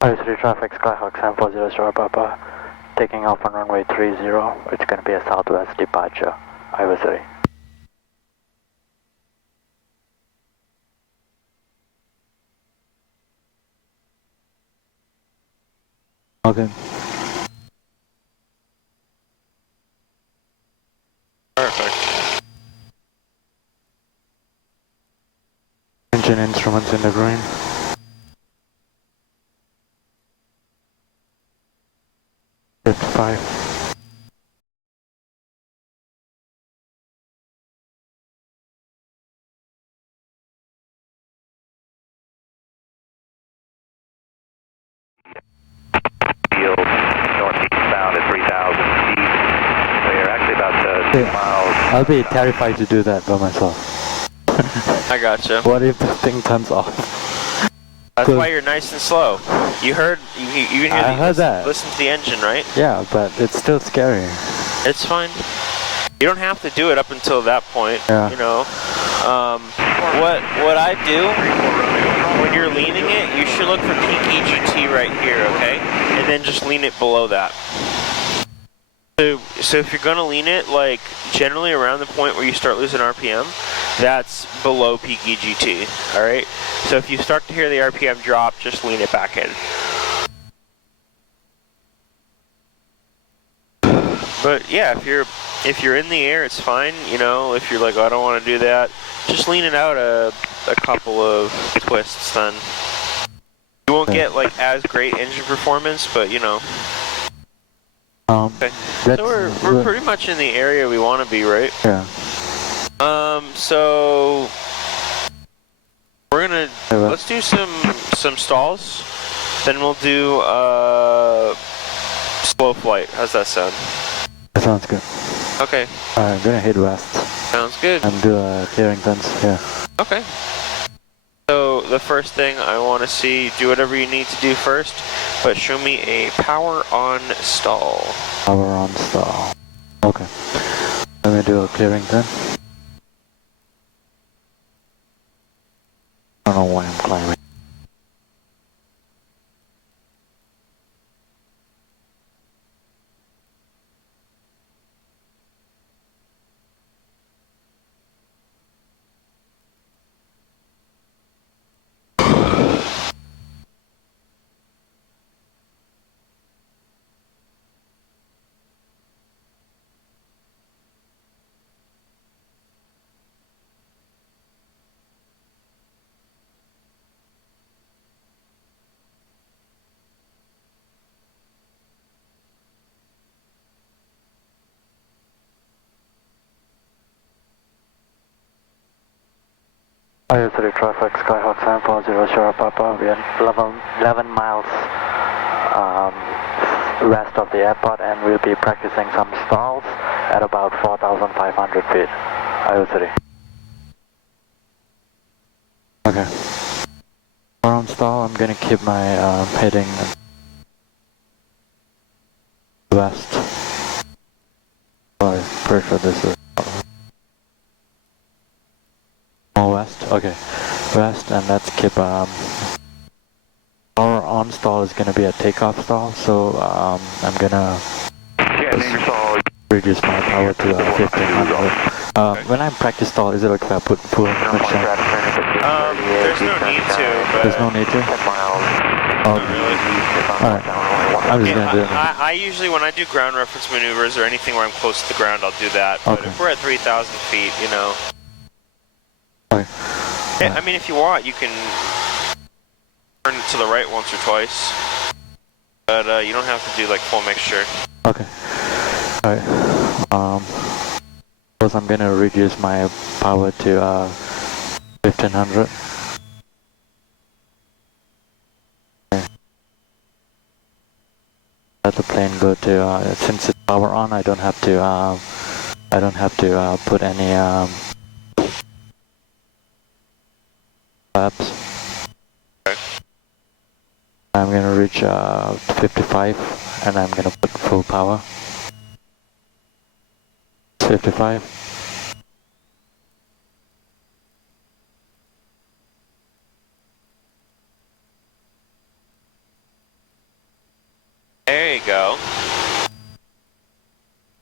3 traffic, Skyhawk 740 Sierra Papa, taking off on runway 30. It's going to be a southwest departure, Iowa City. Okay. Perfect. Engine instruments in the green. Five. Field northeast bound at 3,000 feet. So you're actually about 2 miles. I'll be terrified to do that by myself. I gotcha. What if the thing turns off? That's why you're nice and slow. You heard, you can hear I heard that. Listen to the engine, right? Yeah, but it's still scary. It's fine. You don't have to do it up until that point, Yeah. you know. What I do, when you're leaning it, you should look for peak EGT right here, okay? And then just lean it below that. So if you're gonna lean it, like, generally around the point where you start losing RPM, that's below peak EGT, alright? So if you start to hear the RPM drop, just lean it back in. But yeah, if you're in the air, it's fine, you know. If you're like, oh, I don't want to do that, just lean it out a couple of twists, then you won't get like as great engine performance, but you know. Okay. So we're pretty much in the area we want to be, right? Yeah. So we're gonna let's do some stalls, then we'll do slow flight. How's that sound? That sounds good. Okay. I'm gonna head west. Sounds good. And do a clearing fence, yeah. Okay. So the first thing I want to see, do whatever you need to do first, but show me a power on stall. Power on stall. Okay. Let me do a clearing then. I don't know why I'm climbing. Iowa City traffic, Skyhawk 740 Sierra Papa. We are 11 miles west of the airport, and we'll be practicing some stalls at about 4,500 feet. Iowa City. Okay. Power on stall, I'm gonna keep my heading west. Sorry, pretty sure this is more west. Okay, west, and let's keep our on stall is gonna be a takeoff stall, so I'm gonna reduce my power to 1500. When I practice stall, is it okay if I put full mixture? There's no need to. But there's no need to? Not really. Alright, I'm just gonna do it. I usually, when I do ground reference maneuvers or anything where I'm close to the ground, I'll do that. But Okay. if we're at 3,000 feet, you know. Okay. Yeah, I mean, if you want, you can turn it to the right once or twice. But you don't have to do like full mixture. Okay. Alright. First I'm gonna reduce my power to 1500. Okay. Let the plane go to since it's power on, I don't have to put any flaps. Okay. I'm gonna reach 55 and I'm gonna put full power. 55. There you go.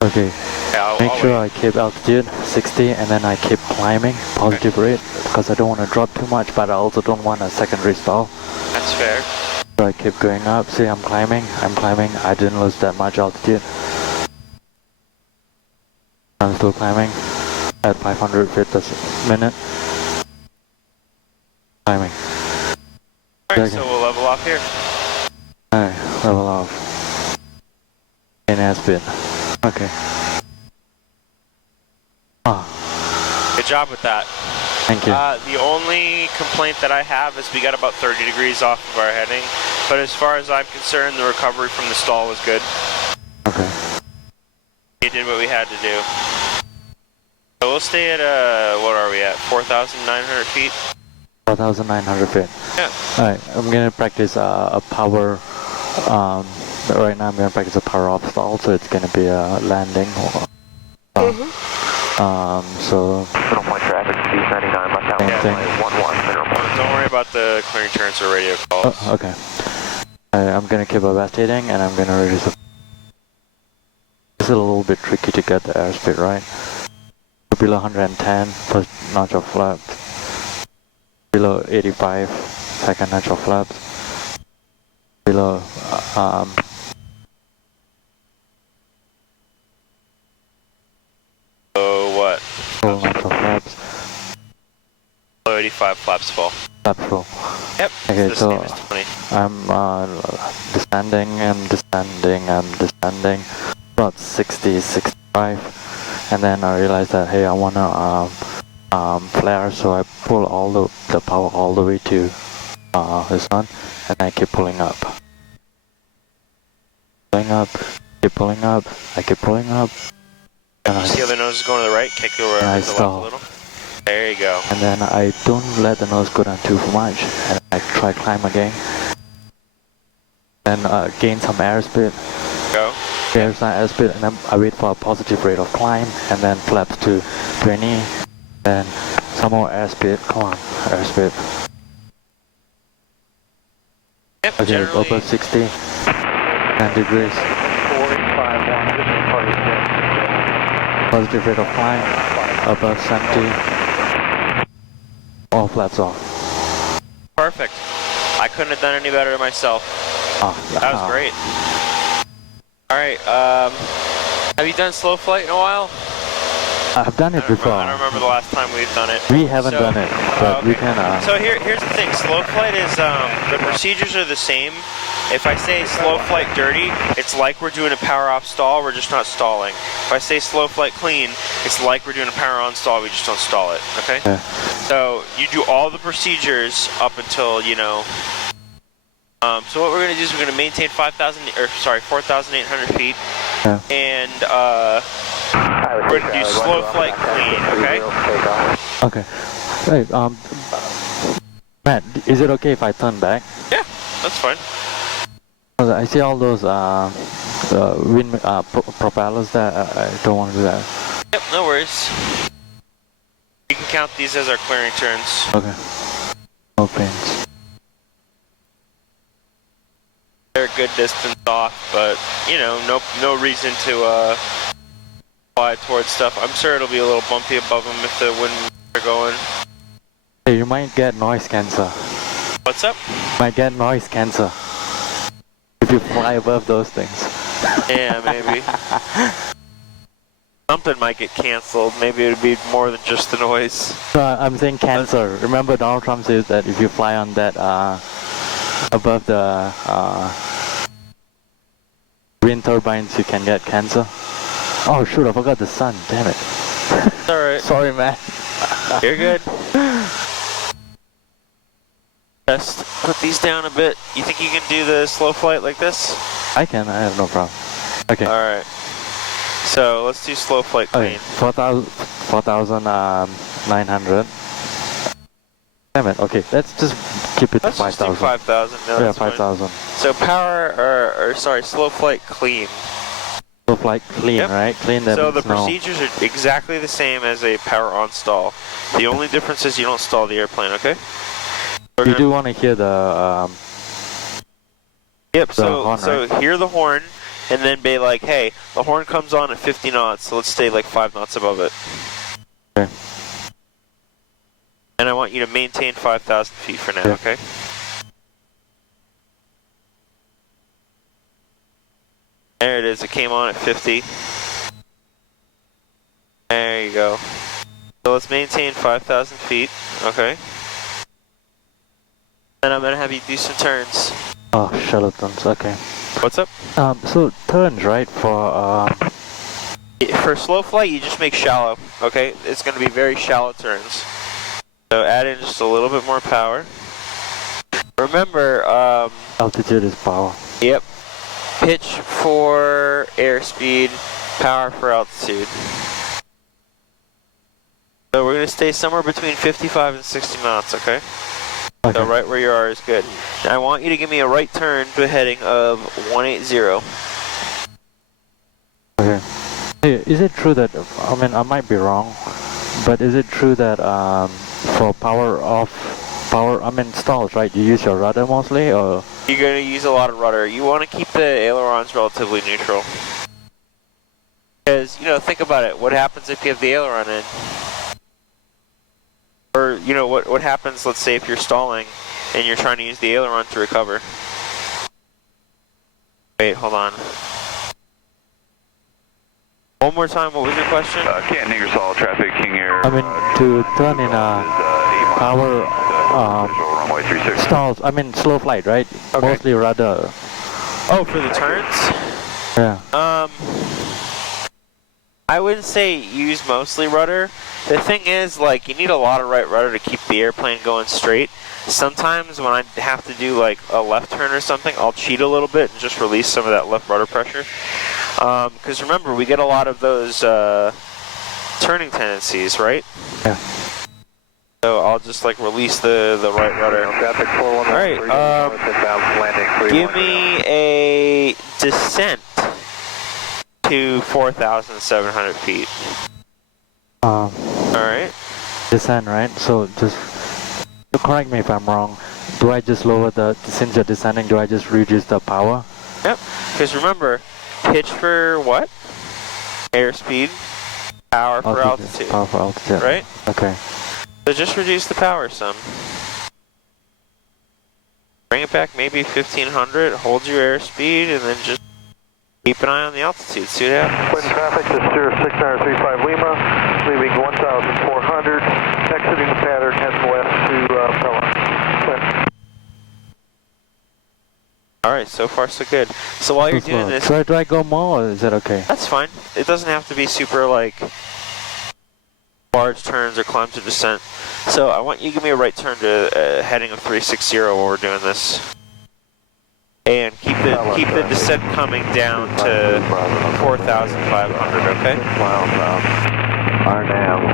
Okay. Yeah, Make I'll sure wait. I keep altitude 60 and then I keep climbing positive rate because I don't want to drop too much, but I also don't want a secondary stall. That's fair. So I keep going up. See, I'm climbing. I didn't lose that much altitude. I'm still climbing at 500 feet per minute. Climbing. Alright, so we'll level off here. Alright, level off. In airspeed. Okay. Good job with that. Thank you. The only complaint that I have is we got about 30 degrees off of our heading, but as far as I'm concerned, the recovery from the stall was good. Okay. We did what we had to do. So we'll stay at, what are we at, 4,900 feet? 4,900 feet. Yeah. Alright, I'm gonna practice a power, right now I'm gonna practice a power off stall, so it's gonna be a landing. So... Middle point traffic, speed 99, left out, Yeah. 11, middle point. Don't worry about the clearing turns or radio calls. Oh, okay. I'm gonna keep investigating and I'm gonna reduce the... It's a little bit tricky to get the airspeed right. Below 110, first notch of flaps. Below 85, second notch of flaps. Below, So what? full notch of flaps. Below 85 flaps full. Flaps full. Yep, Okay, it's the so same as 20. I'm descending, about 60, 65, and then I realized that, hey, I wanna flare, so I pull all the power all the way to the sun, and I keep pulling up. Pulling up, keep pulling up, I keep pulling up. And You see how the nose is going to the right? Kick the right and I to the left a stall. little. There you go. And then I don't let the nose go down too much, and I try climb again. Then gain some airspeed. Go. Gain some airspeed, and then I wait for a positive rate of climb, and then flaps to 20. Then some more airspeed. Come on, airspeed. Yep, Okay, generally, over 60, 10 degrees. 485, Positive rate of climb, above 70. All flaps off. perfect. I couldn't have done any better myself. That was great. Alright, have you done slow flight in a while? I've done it before. I don't remember the last time we've done it. We haven't So- done it, but we okay. can. So here's the thing. Slow flight is the procedures are the same. If I say slow flight dirty, it's like we're doing a power off stall. We're just not stalling. If I say slow flight clean, it's like we're doing a power on stall. We just don't stall it. Okay. Yeah. So you do all the procedures up until so what we're gonna do is we're gonna maintain 4,800 feet, Yeah. and we're gonna do slow flight clean. Okay. Okay. Hey, Matt, is it okay if I turn back? Yeah, that's fine. I see all those wind propellers that I don't want to do that. Yep, no worries. You can count these as our clearing turns. Okay. No planes. They're a good distance off, but no reason to fly towards stuff. I'm sure it'll be a little bumpy above them if the wind are going. Hey, you might get noise cancer. What's up? Might get noise cancer if you fly above those things. Yeah, maybe. Something might get canceled. Maybe it would be more than just the noise. So I'm saying cancer. Remember Donald Trump says that if you fly on that above the wind turbines, you can get cancer. Oh shoot, I forgot the sun. Damn it. It's alright. Sorry, man. You're good. Just put these down a bit. You think you can do the slow flight like this? I can. I have no problem. Okay. Alright. So let's do slow flight Okay. clean. 4,900. Damn it. Okay. Let's just keep it to Let's just do 5,000. 5,000. No, Yeah, that's fine. 5,000. So slow flight clean. So flight clean, Yep. right? Clean that So the means no. procedures are exactly the same as a power on stall. The only difference is you don't stall the airplane, okay? You do want to hear the Yep, The so horn, so right? hear the horn, and then be like, hey, the horn comes on at 50 knots, so let's stay like 5 knots above it. Okay. And I want you to maintain 5,000 feet for now, Yeah. okay? There it is, it came on at 50. There you go. So let's maintain 5,000 feet, okay? And I'm gonna have you do some turns. Oh, charlatans, okay. What's up? So turns, right, for, For slow flight, you just make shallow, okay? It's gonna be very shallow turns. So add in just a little bit more power. Remember, altitude is power. yep, pitch for airspeed, power for altitude. So we're gonna stay somewhere between 55 and 60 knots, okay? Okay. So right where you are is good. Now I want you to give me a right turn to a heading of 180. Okay. Hey, is it true that, I mean, I might be wrong, but is it true that for I mean stalls, right, you use your rudder mostly, or? You're gonna use a lot of rudder. You want to keep the ailerons relatively neutral. Because, you know, think about it. What happens if you have the aileron in? Or, you know, what happens, let's say, if you're stalling and you're trying to use the aileron to recover? Wait, hold on. One more time, what was your question? Canton Eagle solid traffic, King Air. I mean, to turn in a power runway 36. stalls, I mean slow flight, right? Okay. Mostly rudder. Oh, for the turns? Yeah. I wouldn't say use mostly rudder. The thing is, like, you need a lot of right rudder to keep the airplane going straight. Sometimes when I have to do like a left turn or something, I'll cheat a little bit and just release some of that left rudder pressure. Because remember, we get a lot of those turning tendencies, right? Yeah. So I'll just like release the right rudder. Alright, give me a descent to 4,700 feet. Alright. Descent, right? So just, correct me if I'm wrong, do I just lower since you're descending, do I just reduce the power? Yep, because remember, pitch for what? Airspeed, power for altitude. Power for altitude. Right? Okay. So just reduce the power some. Bring it back maybe 1,500, hold your airspeed, and then just keep an eye on the altitude, see what happens. Wind traffic to Sierra 6935 Lima, leaving 1,400, exiting the pattern, heading west to Pella. Alright, so far so good. So while you're doing this, So do I go more, or is it okay? that's fine. It doesn't have to be super like large turns or climbs or descent. So I want you to give me a right turn to a heading of 360 while we're doing this. And keep the descent coming down to 4,500, okay?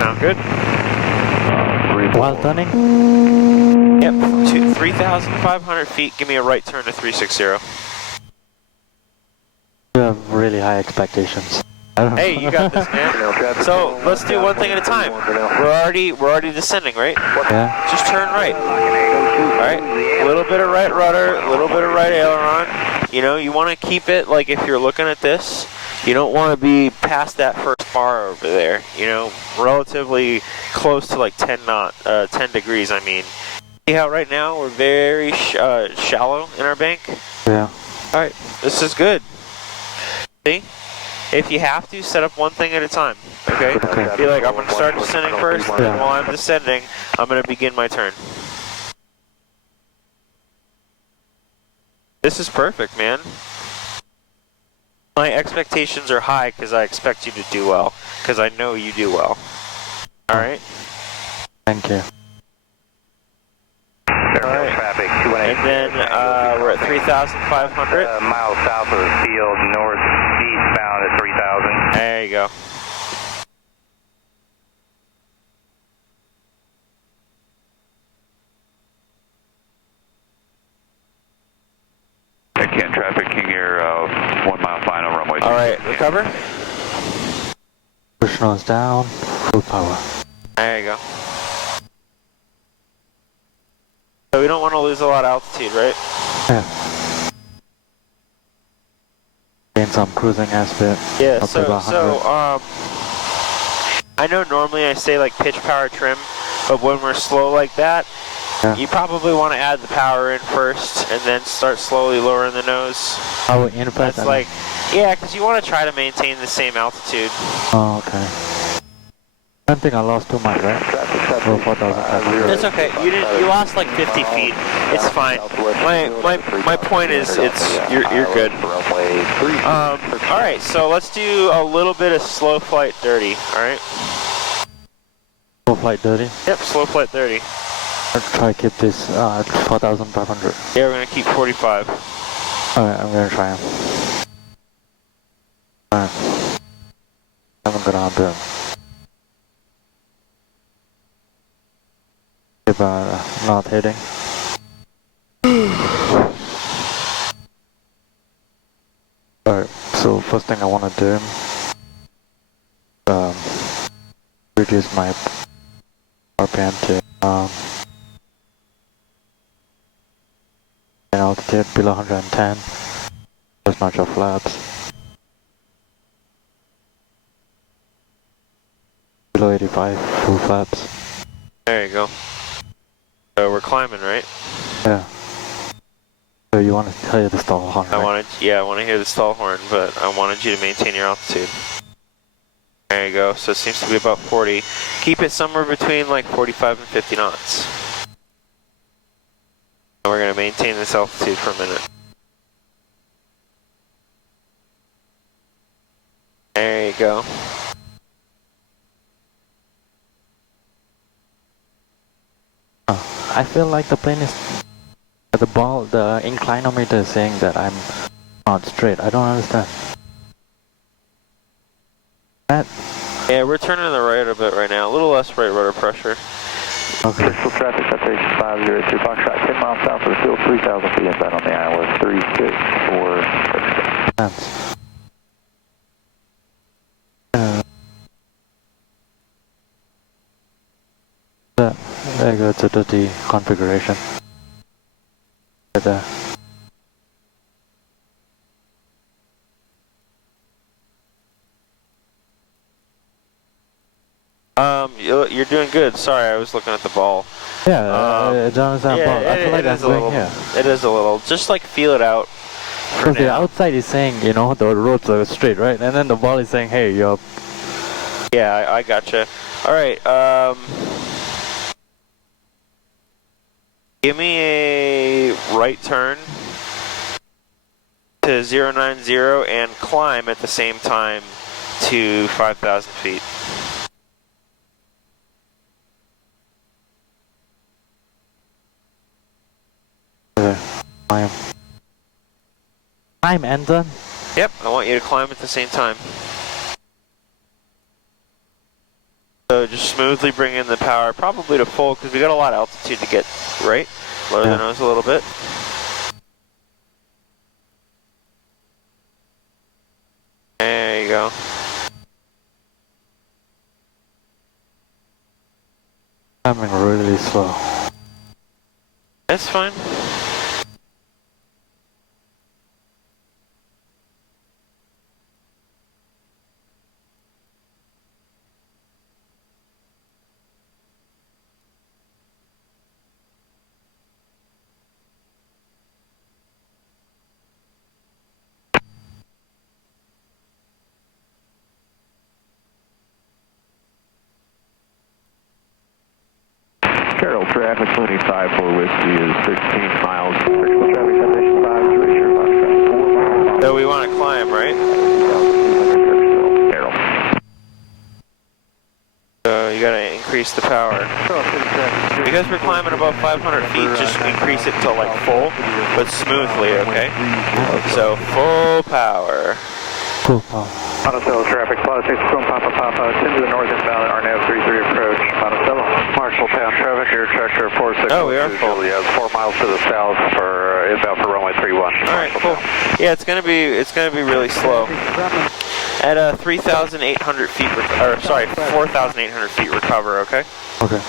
Sound good? While turning? Yep, to 3,500 feet, give me a right turn to 360. You have really high expectations. I don't Hey, know. you got this, man. So let's do one thing at a time. We're already descending, right? Yeah. Just turn right. Alright, a little bit of right rudder, a little bit of right aileron. You know, you want to keep it, like if you're looking at this, you don't want to be past that first bar over there, you know, relatively close to like 10 degrees, I mean. See how right now we're very shallow in our bank? Yeah. Alright, this is good. See? If you have to, set up one thing at a time, okay? Okay. Be like, I'm going to start descending first, and then while I'm descending, I'm going to begin my turn. This is perfect, man. My expectations are high because I expect you to do well, because I know you do well. Alright? Thank you. Traffic, And then we're at 3,500. miles south of the field, northeastbound at 3,000. There you go. Canton traffic, King Air, 1 mile final runway. Alright, recover. Push nose down, full power. There you go. So we don't want to lose a lot of altitude, right? Yeah. some cruising airspeed. Yeah, Up to about 100. I know normally I say like pitch power trim, but when we're slow like that, Yeah. you probably want to add the power in first and then start slowly lowering the nose. Oh, in fact, That's like, yeah, because you want to try to maintain the same altitude. Oh, okay. I don't think I lost too much, right? For 4,500. It's okay. You lost like 50 feet. It's fine. My point is, you're good. All right, so let's do a little bit of slow flight dirty. All right. Slow flight 30. Yep, slow flight 30. I'll try to keep this at 4,500. Yeah, we're gonna keep 45. Alright, I'm gonna try him. Alright. I'm gonna do him. If not hitting. Alright, so first thing I wanna do, reduce my RPM to altitude below 110. First notch of flaps. Below 85, full flaps. There you go. So we're climbing, right? Yeah. So you want to hear the stall horn, right? I want to hear the stall horn, but I wanted you to maintain your altitude. There you go. So it seems to be about 40. Keep it somewhere between like 45 and 50 knots. And we're going to maintain this altitude for a minute. There you go. I feel like the plane is... The inclinometer is saying that I'm not straight. I don't understand. That... Yeah, we're turning to the right a bit right now. A little less right rudder pressure. Okay. Crystal traffic, Citation 502, Foxtrot, 10 miles south of the field, 3,000 feet inbound on the Iowa, 364. Thanks. There you go, it's a dirty configuration. Right there. You're doing good. Sorry, I was looking at the ball. Yeah, I don't understand. Yeah, I feel like it is I'm a going little. here. It is a little. Just like feel it out. For Because the now. outside is saying, you know, the roads are straight, right? And then the ball is saying, hey, you're... Yeah, I gotcha. All right. Give me a right turn to 090 and climb at the same time to 5,000 feet. Okay, climb. Climb, Anton. Yep, I want you to climb at the same time. So just smoothly bring in the power, probably to full, because we got a lot of altitude to get, right? Lower the nose a little bit. There you go. Climbing really slow. That's fine. Carroll traffic, Mooney 5-4 Whiskey is 16 miles. Crystal traffic, Citation 5-2, Sure Foxtrot, 4 miles. So we want to climb, right? Carroll. So you got to increase the power. Because we're climbing above 500 feet, just increase it to like full, but smoothly, okay? So full power. Cool. Oh. Monticello traffic, Plata 6, Chrome Papa Papa, 10 to the north inbound, RNAV 33 approach, Monticello. Marshalltown traffic, air tractor 46. Oh, we are full. Julia, 4 miles to the south for inbound for runway 31. Alright, cool. Yeah, it's gonna be really slow. At 3,800 feet, or sorry, 4,800 feet recover, okay? Okay.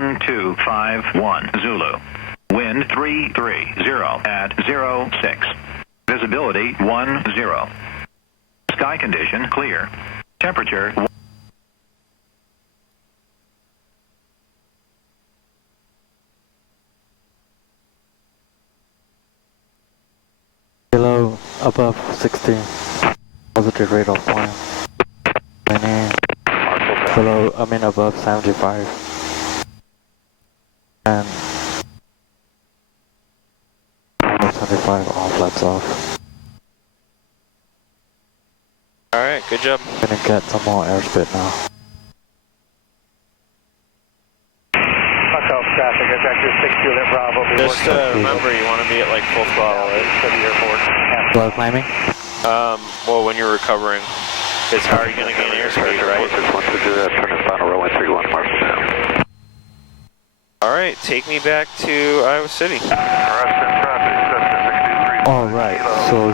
1251 Zulu. Wind 330 at 06. Visibility 10. Sky condition clear. Temperature. Below, above 60. Positive rate of flying. Below, I mean above 75. And 75, all flaps off. Alright, good job. Gonna get some more airspeed now. Takeoff traffic, I've got your 6 Juliet Bravo. Just remember, you want to be at like full throttle, right? To the airport. Slow climbing? Well, when you're recovering, it's how are you going to gain airspeed, right? Turn the final runway 31, Marshall down. Alright, take me back to Iowa City. Alright, so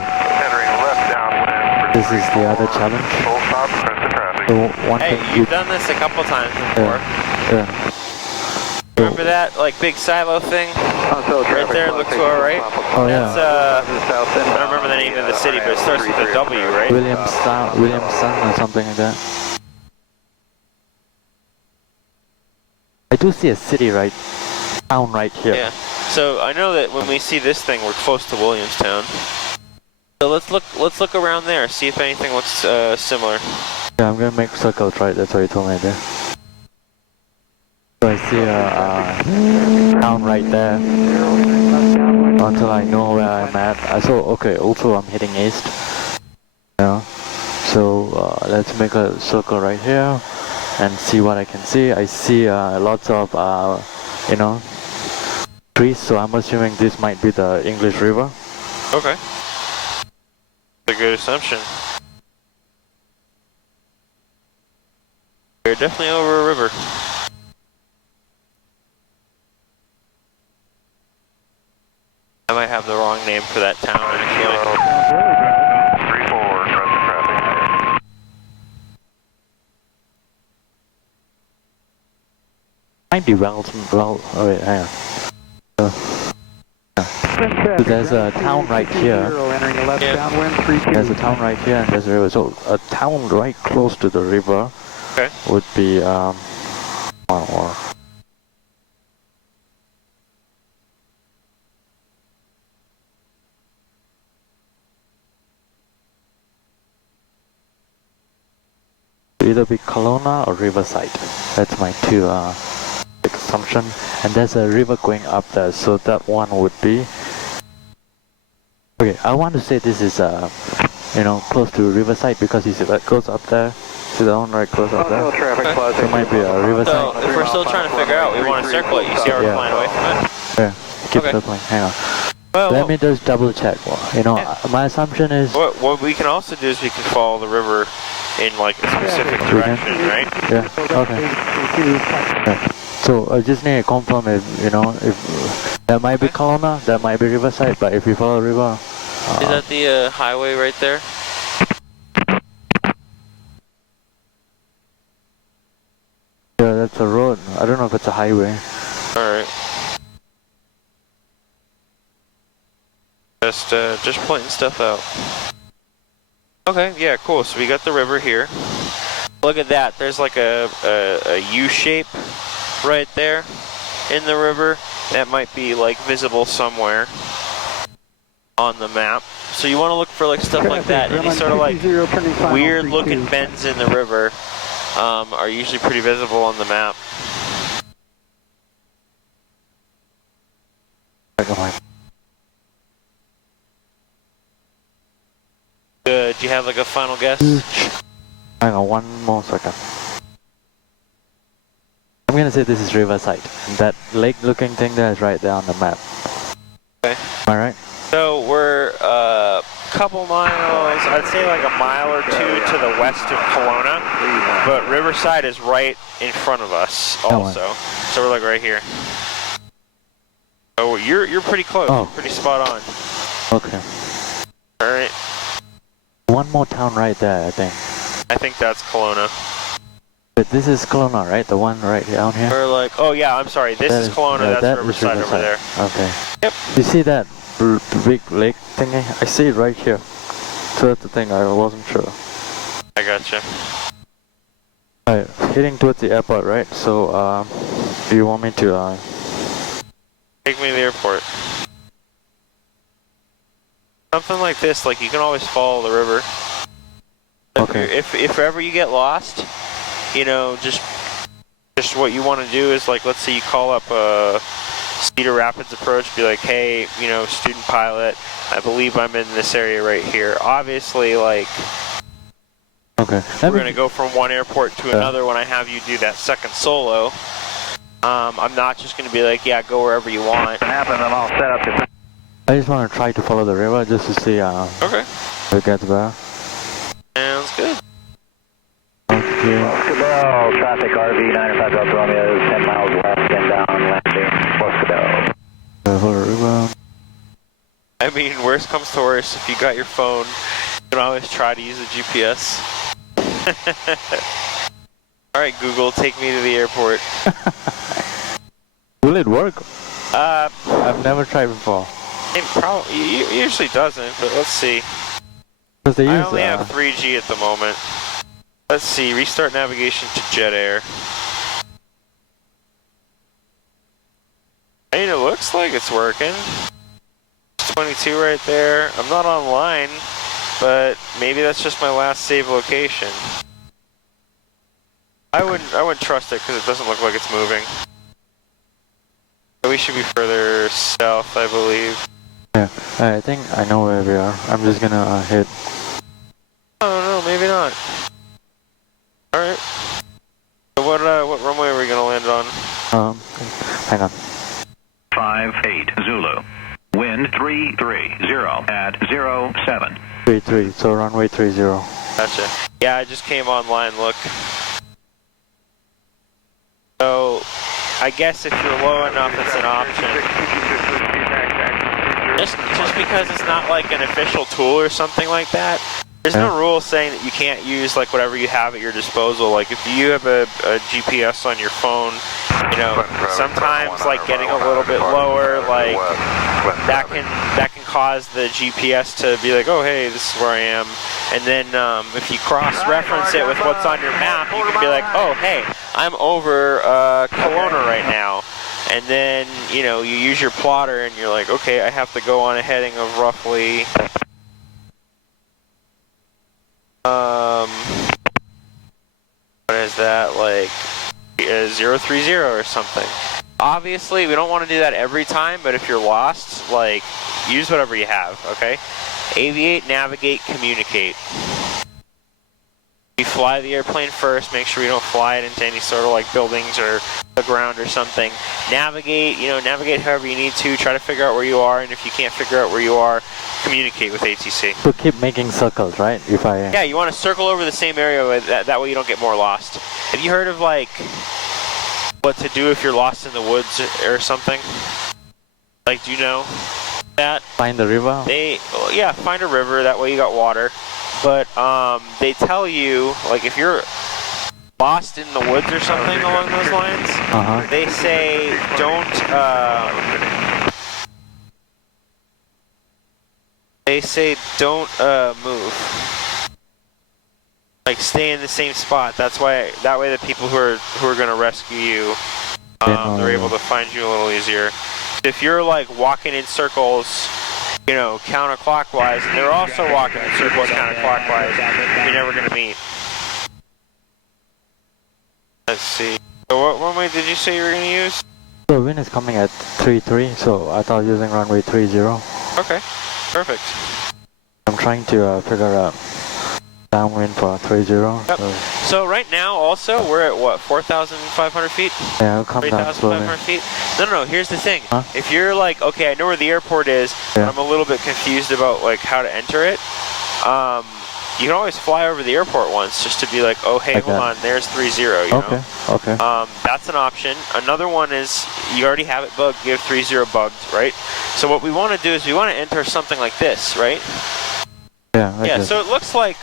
this is the other challenge. So one Hey, thing you've done this a couple times before. Yeah. Remember that like big silo thing? Right there, looks alright. Oh yeah. That's, I don't remember the name of the city, but it starts with a W, right? Williamson or something like that. I do see a city town right here. Yeah. So I know that when we see this thing, we're close to Williamstown. So let's look around there, see if anything looks similar. Yeah, I'm gonna make circles, right? That's what you told me there. So I see a town right there. Until I know where I'm at. Okay, also I'm heading east. Yeah. So let's make a circle right here and see what I can see. I see lots of trees, so I'm assuming this might be the English River. Okay. That's a good assumption. We're definitely over a river. I might have the wrong name for that town, actually. 3-4, traffic. Might be oh wait, hang on. So there's a town right here. There's a town right here and there's a river. So a town right close to the river would be or either be Kelowna or Riverside. That's my two assumption. And there's a river going up there, so that one would be. Okay, I want to say this is close to Riverside because you see that goes up there. See the one right close up there. So it might be a Riverside. So if we're still trying to figure out, we want to circle it. You see how we're flying away from it? Yeah, keep circling. Hang on. Well, Let me just double check. My assumption is. What we can also do is we can follow the river in like a specific direction, right? Yeah. Okay. Yeah. So I just need to confirm if that might be Kelowna, that might be Riverside, but if you follow the river. Is that the highway right there? Yeah, that's a road. I don't know if it's a highway. Alright. Just pointing stuff out. Okay, yeah, cool. So we got the river here. Look at that. There's like a U shape right there in the river. That might be like visible somewhere on the map. So you want to look for like stuff like that. Any sort of like weird looking bends in the river are usually pretty visible on the map. Do you have like a final guess? Hang on, one more second. I'm gonna say this is Riverside. That lake-looking thing there is right there on the map. Okay. Am I right? So we're a couple miles, I'd say like a mile or two to the west of Kelowna, but Riverside is right in front of us also. So we're like right here. So you're pretty close. Oh. You're pretty spot on. Okay. All right. One more town right there, I think. I think that's Kelowna. But this is Kelowna, right? The one right down here? Or like, oh yeah, I'm sorry, this is Kelowna, yeah, that's that Riverside over there. Okay. Yep. You see that big lake thingy? I see it right here. So that's the thing, I wasn't sure. I gotcha. Alright, heading towards the airport, right? So, do you want me to, Take me to the airport. Something like this, like you can always follow the river. Okay. If ever you get lost, you know, just what you want to do is like, let's say you call up Cedar Rapids approach, be like, hey, you know, student pilot, I believe I'm in this area right here. Obviously, like, okay. we're going to go from one airport to another when I have you do that second solo. I'm not just going to be like, yeah, go wherever you want. I'm all set up to... I just want to try to follow the river just to see, Okay. if it gets better. Sounds good. Thank you. Cabell, traffic RV 95 Delta Romeo, 10 miles left and down, landing, Cabell. Follow the river. I mean, worst comes to worst, if you got your phone, you can always try to use the GPS. Alright, Google, take me to the airport. Will it work? I've I've never tried before. It usually doesn't, but let's see. Because they I use, only have 3G at the moment. Let's see, restart navigation to Jet Air. I mean, it looks like it's working. 22 right there. I'm not online, but maybe that's just my last save location. I wouldn't trust it because it doesn't look like it's moving. We should be further south, I believe. Yeah, I think I know where we are. I'm just gonna hit. Oh no, maybe not. Alright. So what runway are we gonna land on? Hang on. 58 Zulu. Wind 330 at 07. 33, so runway 30. Gotcha. Yeah, I just came online, look. So, I guess if you're low enough, it's an option. Just because it's not like an official tool or something like that, there's no rule saying that you can't use like whatever you have at your disposal. Like if you have a GPS on your phone, you know, sometimes like getting a little bit lower, like that can cause the GPS to be like, oh hey, this is where I am. And then if you cross-reference it with what's on your map, you can be like, oh hey, I'm over Kelowna right now. And then, you know, you use your plotter and you're like, okay, I have to go on a heading of roughly... what is that, like 030 or something. Obviously, we don't want to do that every time, but if you're lost, like, use whatever you have, okay? Aviate, navigate, communicate. You fly the airplane first, make sure you don't fly it into any sort of like buildings or the ground or something. Navigate, you know, navigate however you need to, try to figure out where you are, and if you can't figure out where you are, communicate with ATC. So keep making circles, right? Yeah, you want to circle over the same area, that way you don't get more lost. Have you heard of like, what to do if you're lost in the woods or something? Like, do you know that? Find the river? Yeah, find a river, that way you got water. But they tell you, like if you're lost in the woods or something along those lines, they say don't move. Like stay in the same spot. That way the people who are gonna rescue you, they're able to find you a little easier. If you're like walking in circles, you know, counterclockwise, and they're also walking in circles counterclockwise, you're never going to meet. Let's see. So what runway did you say you were going to use? So wind is coming at 33, so I thought using runway 30. Okay, perfect. I'm trying to figure out downwind for 30. Yep. So right now also we're at what, 4,500 feet? Yeah, I'll come down slowly. 3,500 feet? No, here's the thing. Huh? If you're like, okay, I know where the airport is, but I'm a little bit confused about like how to enter it, you can always fly over the airport once just to be like, oh hey, hold on, there's 30, you know? Okay. That's an option. Another one is, you already have it bugged, you have 30 bugged, right? So what we want to do is we want to enter something like this, right? Yeah, so it looks like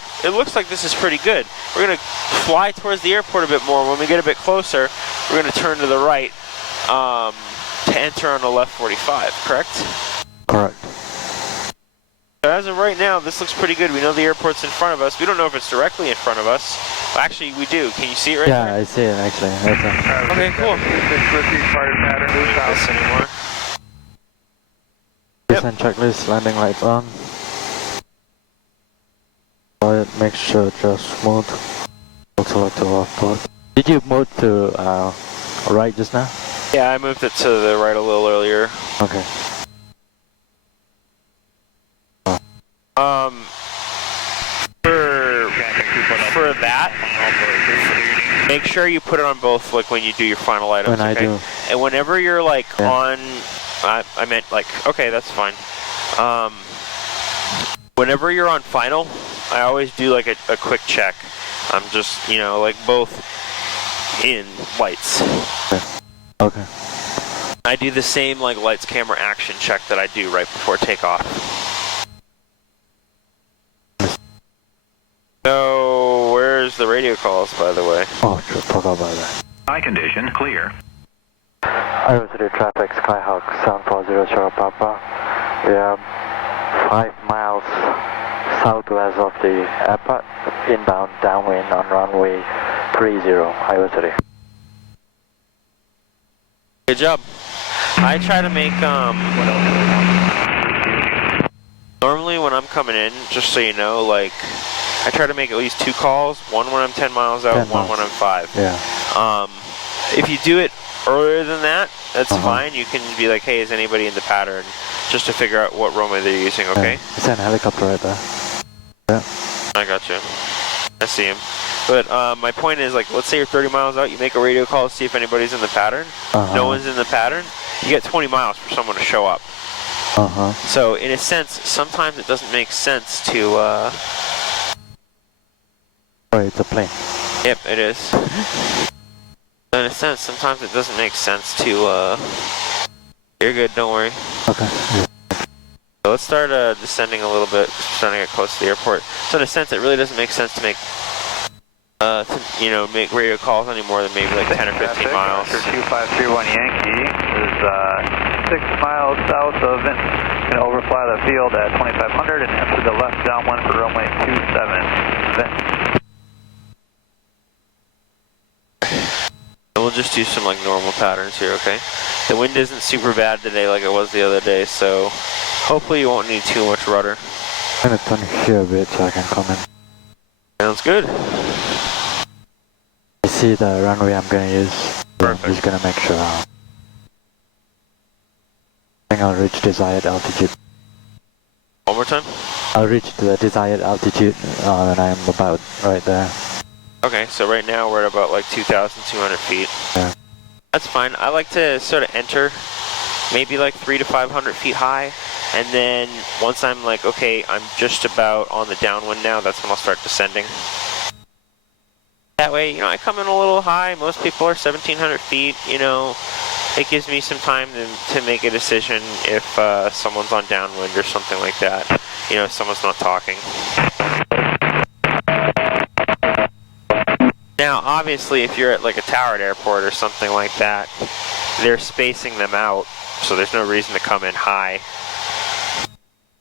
this is pretty good. We're gonna fly towards the airport a bit more. When we get a bit closer, we're gonna turn to the right to enter on the left 45. Correct? Correct. So as of right now, this looks pretty good. We know the airport's in front of us. We don't know if it's directly in front of us. Well, actually, we do. Can you see it right there? Yeah, I see it actually. Right Okay, cool. This anymore. Descent checklist, landing lights on. Quiet, make sure just smooth. Select to off port. Did you move to right just now? Yeah, I moved it to the right a little earlier. Okay. For that, make sure you put it on both, like when you do your final items. When I do. And whenever you're like on, I meant like, okay, that's fine. Whenever you're on final, I always do like a quick check. I'm just, you know, like both in lights. Okay. I do the same like lights, camera, action check that I do right before takeoff. So, where's the radio calls, by the way? Oh, forgot about that. High condition, clear. Iowa City traffic, Skyhawk 740 Sierra Papa. We are 5 miles southwest of the airport, inbound downwind on runway 30, Iowa City. Good job. I try to make, normally when I'm coming in, just so you know, like, I try to make at least 2 calls, one when I'm 10 miles out, one when I'm 5. Yeah. If you do it earlier than that, that's fine. You can be like, hey, is anybody in the pattern? Just to figure out what runway they're using, okay? It's an helicopter right there. Yeah. I got you. I see him. But my point is, like, let's say you're 30 miles out, you make a radio call to see if anybody's in the pattern. No one's in the pattern. You get 20 miles for someone to show up. So, in a sense, sometimes it doesn't make sense to... Oh, it's a plane. Yep, it is. In a sense, sometimes it doesn't make sense to... You're good, don't worry. Okay. So let's start descending a little bit, starting to get close to the airport. So in a sense, it really doesn't make sense to make, make radio calls any more than maybe like 10 or 15 miles. 2531 Yankee is 6 miles south of Vinton. Going to overfly the field at 2500 and enter the left downwind for runway 27, Vinton. And we'll just do some like normal patterns here, okay? The wind isn't super bad today like it was the other day, so hopefully you won't need too much rudder. I'm gonna turn here a bit so I can come in. Sounds good. I see the runway I'm gonna use. Perfect. I'm just gonna make sure. I think I'll reach desired altitude. One more time? I'll reach the desired altitude when I'm about right there. Okay, so right now we're at about like 2,200 feet. Yeah. That's fine. I like to sort of enter maybe like 300 to 500 feet high, and then once I'm like, okay, I'm just about on the downwind now, that's when I'll start descending. That way, you know, I come in a little high. Most people are 1,700 feet, you know. It gives me some time to make a decision if someone's on downwind or something like that. You know, if someone's not talking. Now, obviously, if you're at like a towered airport or something like that, they're spacing them out, so there's no reason to come in high.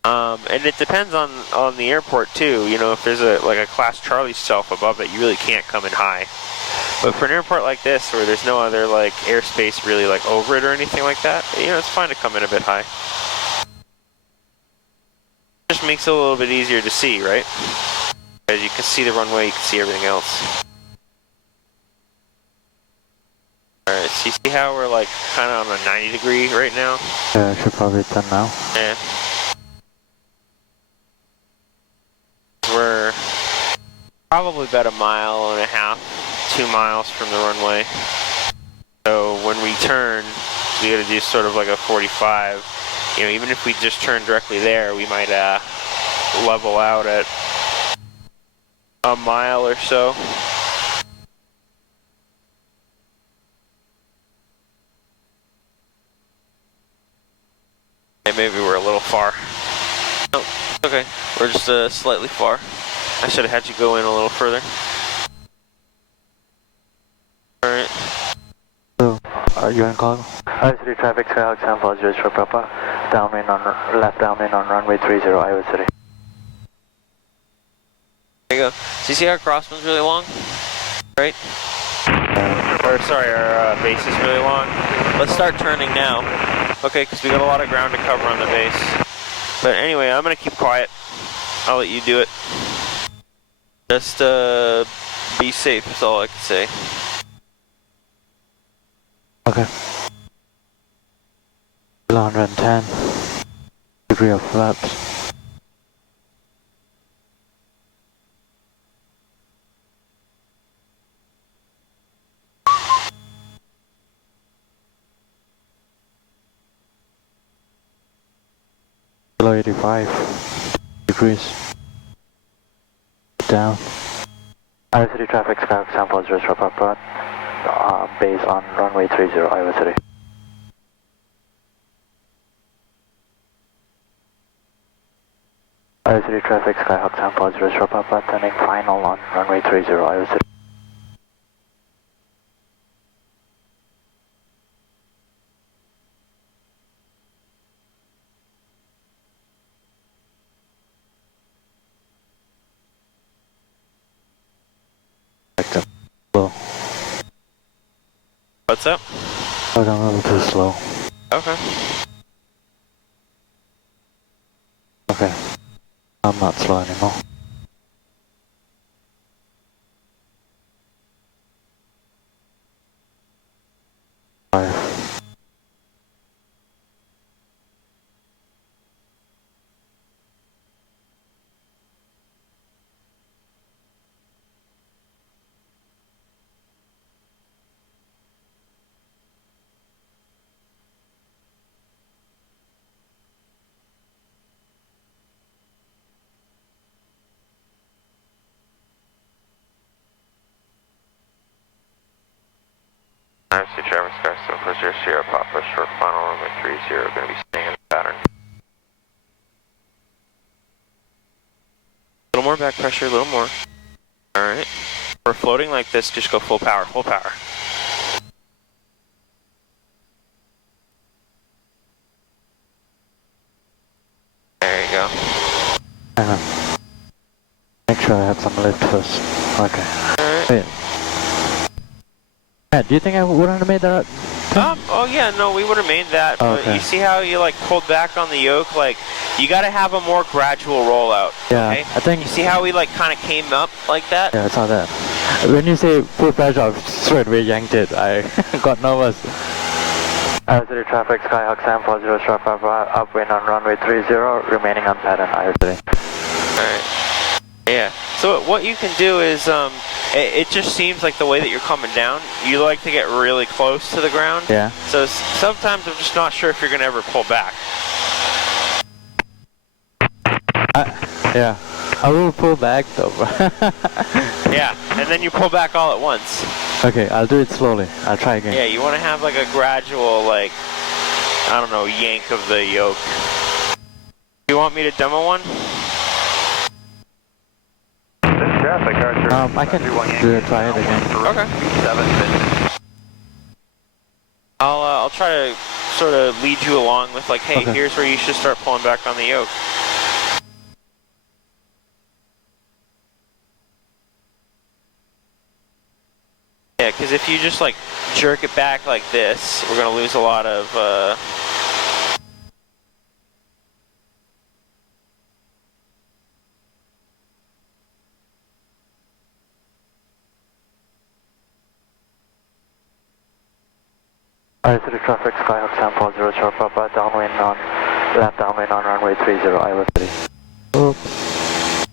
And it depends on the airport too. You know, if there's a Class Charlie shelf above it, you really can't come in high. But for an airport like this, where there's no other like airspace really like over it or anything like that, you know, it's fine to come in a bit high. Just makes it a little bit easier to see, right? Because you can see the runway, you can see everything else. Alright, so you see how we're like kind of on a 90 degree right now? Yeah, I should probably turn now. Yeah. We're probably about 1.5 miles, 2 miles from the runway. So when we turn, we gotta do sort of like a 45. You know, even if we just turn directly there, we might level out at 1 mile or so. Maybe we're a little far. Oh, okay. We're just slightly far. I should have had you go in a little further. Alright. So, are you in call? Iowa City traffic, Skyhawk San Francisco Short Papa. Downwind on, left downwind on runway 30, Iowa City. There you go. So you see our crosswind's really long? Right? Or sorry, our base is really long. Let's start turning now. Okay, because we got a lot of ground to cover on the base. But anyway, I'm going to keep quiet. I'll let you do it. Just be safe is all I can say. Okay. 110 degree of flaps. Below 85 degrees. Down. Iowa City traffic, Skyhawk San Francisco Short Papa. Base on runway 30, Iowa City. Iowa City traffic, Skyhawk San Francisco Short Papa. Turning final on runway 30, Iowa City. Slow. What's up? I'm a little too slow. Okay. Okay. I'm not slow anymore. Five. Iowa City traffic, Skyhawk San Francisco Sierra Papa. Short final runway 30. Going to be staying in the pattern. A little more back pressure, a little more. Alright. We're floating like this, just go full power, full power. There you go. Hang on. Make sure I have some lift first. Okay. Alright. Wait. Yeah, do you think I wouldn't have made that? Oh yeah, no, we would have made that, but Okay. you see how you like pulled back on the yoke? Like, you gotta have a more gradual rollout, Yeah, okay? I think. You see how we like kind of came up like that? Yeah, I saw that. When you say full pressure, I straight away yanked it. I got nervous. Iowa City traffic, Skyhawk San Francisco Short Papa. Upwind on runway 30, remaining on pattern, Iowa City. Alright. Yeah. So what you can do is, it just seems like the way that you're coming down, you like to get really close to the ground. Yeah. So sometimes I'm just not sure if you're gonna ever pull back. Yeah. I will pull back though. Yeah. And then you pull back all at once. Okay, I'll do it slowly. I'll try again. Yeah, you want to have like a gradual, like, I don't know, yank of the yoke. You want me to demo one? This traffic, Archer. I can try it again. Okay. 7. I'll try to sort of lead you along with like, hey, Okay. here's where you should start pulling back on the yoke. Yeah, because if you just like jerk it back like this, we're gonna lose a lot of. Iowa City traffic, Skyhawk San Francisco Short Papa. Downwind on, left downwind on runway 30, Iowa City. Oops.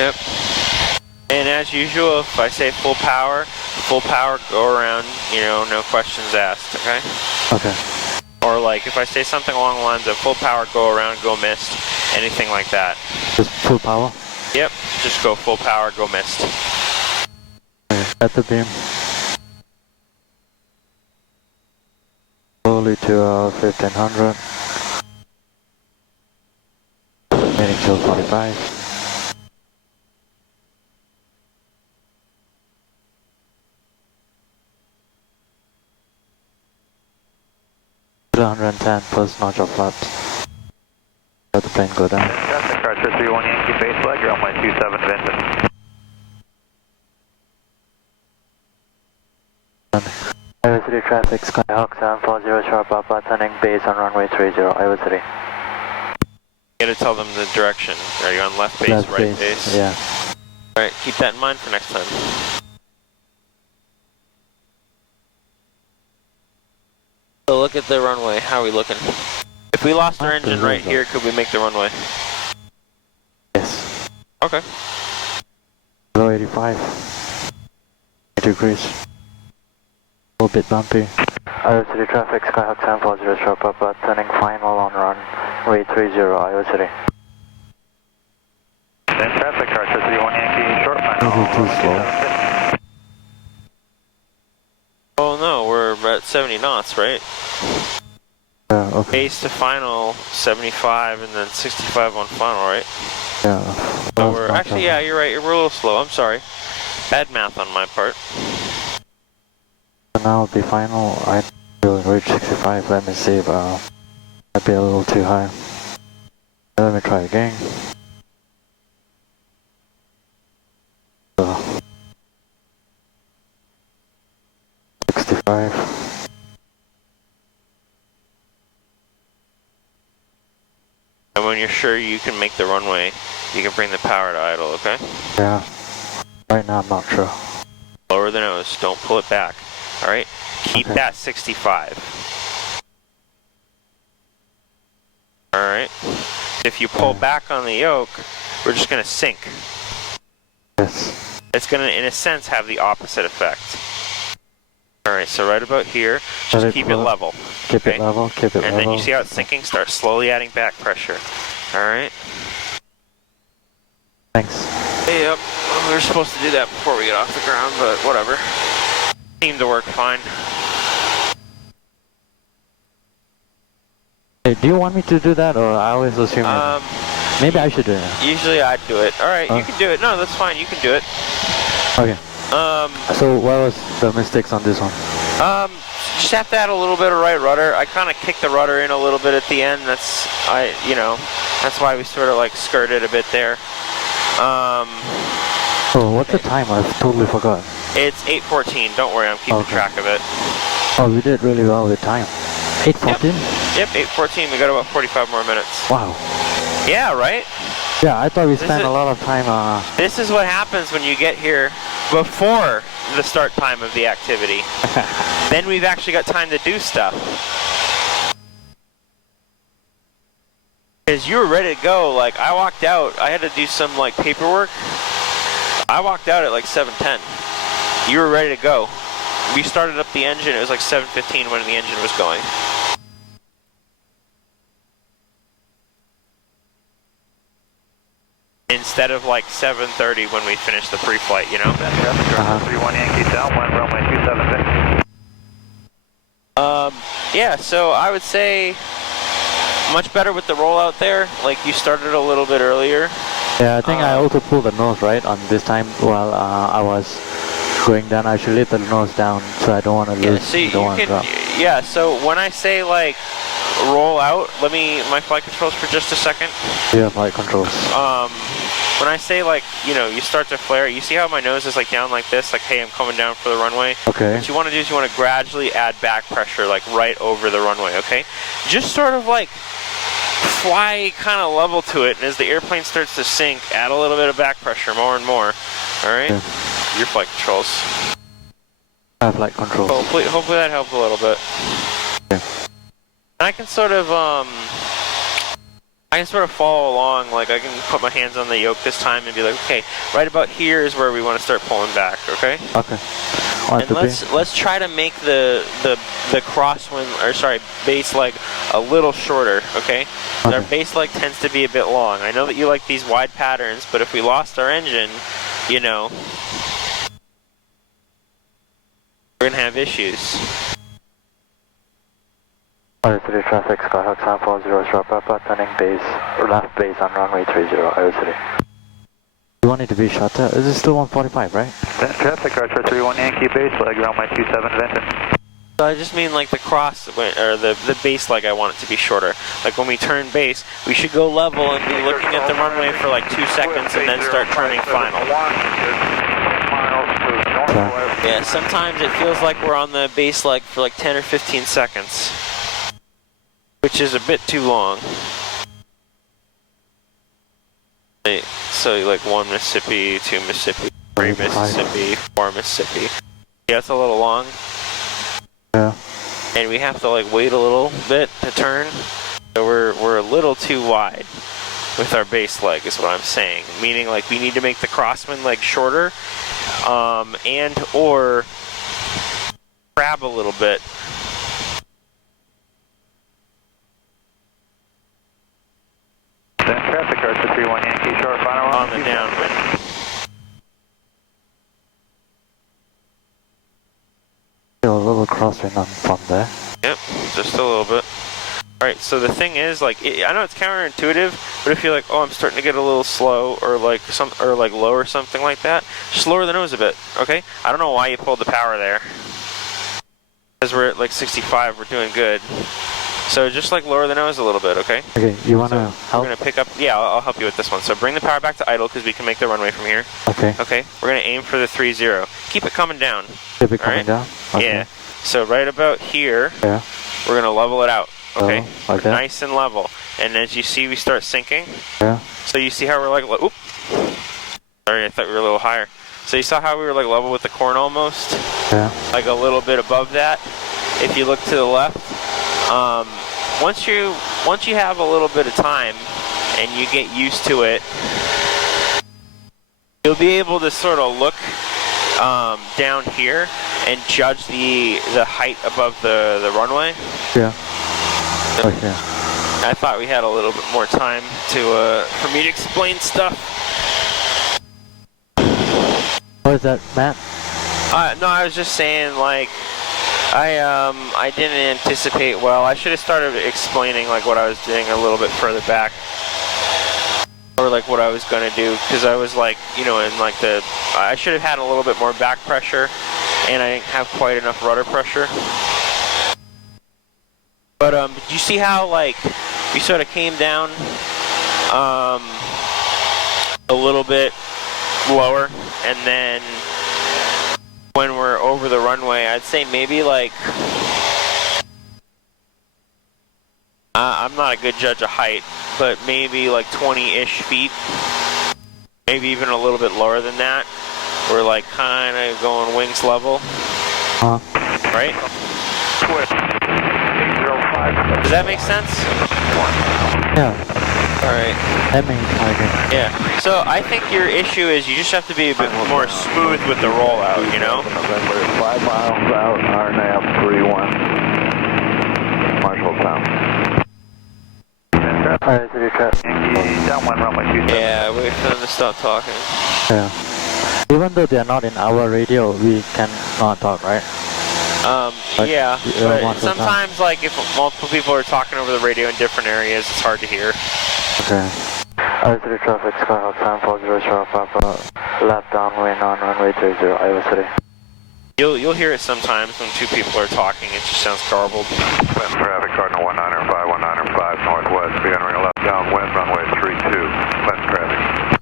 Yep. And as usual, if I say full power, go around. You know, no questions asked. Okay. Okay. Or like if I say something along the lines of full power, go around, go missed, anything like that. Just full power. Yep, just go full power, go missed. Okay. At the beam. slowly to 1500. Heading till 45. 110 plus notch of flaps. Let the plane go down. Traffic Archer 31 Yankee base flag, runway 27 Vinton. Iowa City traffic, Skyhawk 740 sharp Papa, turning base on runway 30, Iowa City. You gotta tell them the direction. Are you on left base, Left right base? Yeah. Alright, keep that in mind for next time. So look at the runway, how are we looking? If we lost our engine right here, could we make the runway? Yes. Okay. Below 85. 8 degrees. A little bit bumpy. Iowa City traffic, Skyhawk 740 sharp Papa, turning final on runway 30, Iowa City. Then traffic Archer 31 Yankee short A final. little too slow. Oh no, we're at 70 knots, right? Yeah, okay. Base to final, 75, and then 65 on final, right? Yeah. So we're, actually, yeah, you're right, we're a little slow, I'm sorry. Bad math on my part. So now the final, I will reach 65. Let me see if might be a little too high. Let me try again. 65. And when you're sure you can make the runway, you can bring the power to idle, okay? Yeah. Right now I'm not sure. Lower the nose, don't pull it back. Alright? Keep Okay. that 65. Alright? If you pull back on the yoke, we're just going to sink. Yes. It's going to, in a sense, have the opposite effect. Alright, so right about here, just Let it keep it float. level. Keep Okay? it level, keep it And level. then you see how it's sinking? Start slowly adding back pressure. Alright? Thanks. Yep, we were supposed to do that before we get off the ground, but whatever. Seemed to work fine. Hey, do you want me to do that, or I always assume maybe I should do it. Usually I'd do it. Alright, you can do it. No, that's fine, you can do it. Okay. So what was the mistakes on this one? Just have to add a little bit of right rudder. I kind of kicked the rudder in a little bit at the end. That's why we sort of like skirted a bit there. Oh, what's the time? I totally forgot. It's 8:14. Don't worry, I'm keeping track of it. Oh, we did really well with time. 8:14? Yep, 8:14. We got about 45 more minutes. Wow. Yeah, right? Yeah, I thought we spent is- a lot of time. This is what happens when you get here before the start time of the activity. Then we've actually got time to do stuff. Because you were ready to go. Like, I walked out. I had to do some, like, paperwork. I walked out at, like, 7:10. You were ready to go. We started up the engine. It was, like, 7:15 when the engine was going. Instead of, like, 7:30 when we finished the pre-flight, you know? Traffic Archer 31 Yankee downwind, runway 27 Vinton. Yeah, so I would say much better with the rollout there. Like, you started a little bit earlier. Yeah, I think I also pulled the nose right on this time while I was going down. I should let the nose down so I don't want to lose. So you don't want to drop. yeah, so when I say, like, roll out, let me, my flight controls for just a second. Yeah, flight controls. When I say, like, you know, you start to flare, you see how my nose is, like, down like this? Like, hey, I'm coming down for the runway. Okay. What you want to do is you want to gradually add back pressure, like, right over the runway, okay? Just sort of, like, fly kind of level to it, and as the airplane starts to sink, add a little bit of back pressure, more and more. Alright? Yeah. Your flight controls. I have flight controls. Hopefully that helped a little bit. Yeah. And I can sort of follow along, like I can put my hands on the yoke this time and be like, okay, right about here is where we want to start pulling back, okay? Okay. And let's try to make the crosswind, or sorry, base leg a little shorter, okay? Okay. Our base leg tends to be a bit long. I know that you like these wide patterns, but if we lost our engine, you know, we're gonna have issues. Iowa traffic, Skyhawk 740 Sierra Papa, turning base, left base on runway 30, Iowa. You want it to be shorter? Is it still 145, right? Traffic, Archer 31 Yankee base leg, runway 27 Vinton. So I just mean like the cross, or the base leg, I want it to be shorter. Like when we turn base, we should go level and be looking at the runway for like 2 seconds and then start turning final. Yeah, sometimes it feels like we're on the base leg for like 10 or 15 seconds, which is a bit too long. So like 1 Mississippi, 2 Mississippi, 3 Mississippi, 4 Mississippi. Yeah, it's a little long. Yeah. And we have to like wait a little bit to turn. So we're a little too wide with our base leg is what I'm saying. Meaning like we need to make the crosswind leg shorter, and or crab a little bit. Traffic, Archer 31 Yankee, short final On the downwind. Still a little crosswind on from there. Yep, just a little bit. Alright, so the thing is, like, I know it's counterintuitive, but if you're like, oh, I'm starting to get a little slow, or like low or something like that, just lower the nose a bit, okay? I don't know why you pulled the power there. Because we're at like 65, we're doing good. So just like lower the nose a little bit, okay? Okay, you wanna So help? we're gonna pick up, yeah, I'll help you with this one. So bring the power back to idle, because we can make the runway from here. Okay. Okay, we're gonna aim for the 3-0. Keep it coming down. Keep it coming Alright. down? Okay. Yeah. So right about here, Yeah. we're gonna level it out. Okay, okay. Nice and level. And as you see, we start sinking. Yeah. So you see how we're like, oop. Sorry, I thought we were a little higher. So you saw how we were like level with the corn almost? Yeah. Like a little bit above that. If you look to the left, once you have a little bit of time and you get used to it, you'll be able to sort of look down here and judge the height above the runway. Yeah. Okay. I thought we had a little bit more time to for me to explain stuff. What is that, Matt? No, I was just saying, like, I didn't anticipate well. I should have started explaining like what I was doing a little bit further back, or like what I was gonna do, because I was like, you know, in like I should have had a little bit more back pressure, and I didn't have quite enough rudder pressure. But did you see how like we sort of came down a little bit lower, and then when we're over the runway, I'd say maybe like I'm not a good judge of height, but maybe like 20-ish feet, maybe even a little bit lower than that. We're like kind of going wings level, right? Twist. 805. Does that make sense? Yeah. All right. That means I can. Yeah. So I think your issue is you just have to be a bit more smooth with the rollout, you know? November, 5 miles out, RNAV 31, Marshalltown. Yankee, downwind runway 27. Yeah, wait for them to stop talking. Yeah. Even though they're not in our radio, we can not talk, right? But yeah, most but of the sometimes, like, if multiple people are talking over the radio in different areas, it's hard to hear. Okay. Iowa City traffic, Skyhawk 740 Sierra Papa, left downwind on runway 30, Iowa City. You'll hear it sometimes when two people are talking. It just sounds garbled. West traffic, Cardinal 195, 195 northwest, beginning left downwind, runway 32, west traffic.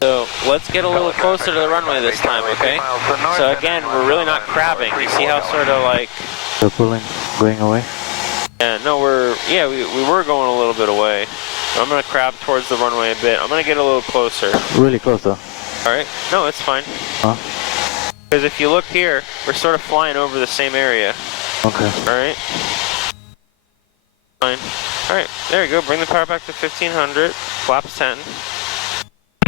So let's get a little closer to the runway this time, okay? So again, we're really not crabbing. You see how sort of like... They're pulling, going away? Yeah, no, we were going a little bit away. I'm going to crab towards the runway a bit. I'm going to get a little closer. Really close though. Alright? No, it's fine. Huh? Because if you look here, we're sort of flying over the same area. Okay. Alright? Fine. Alright, there you go. Bring the power back to 1500. Flaps 10.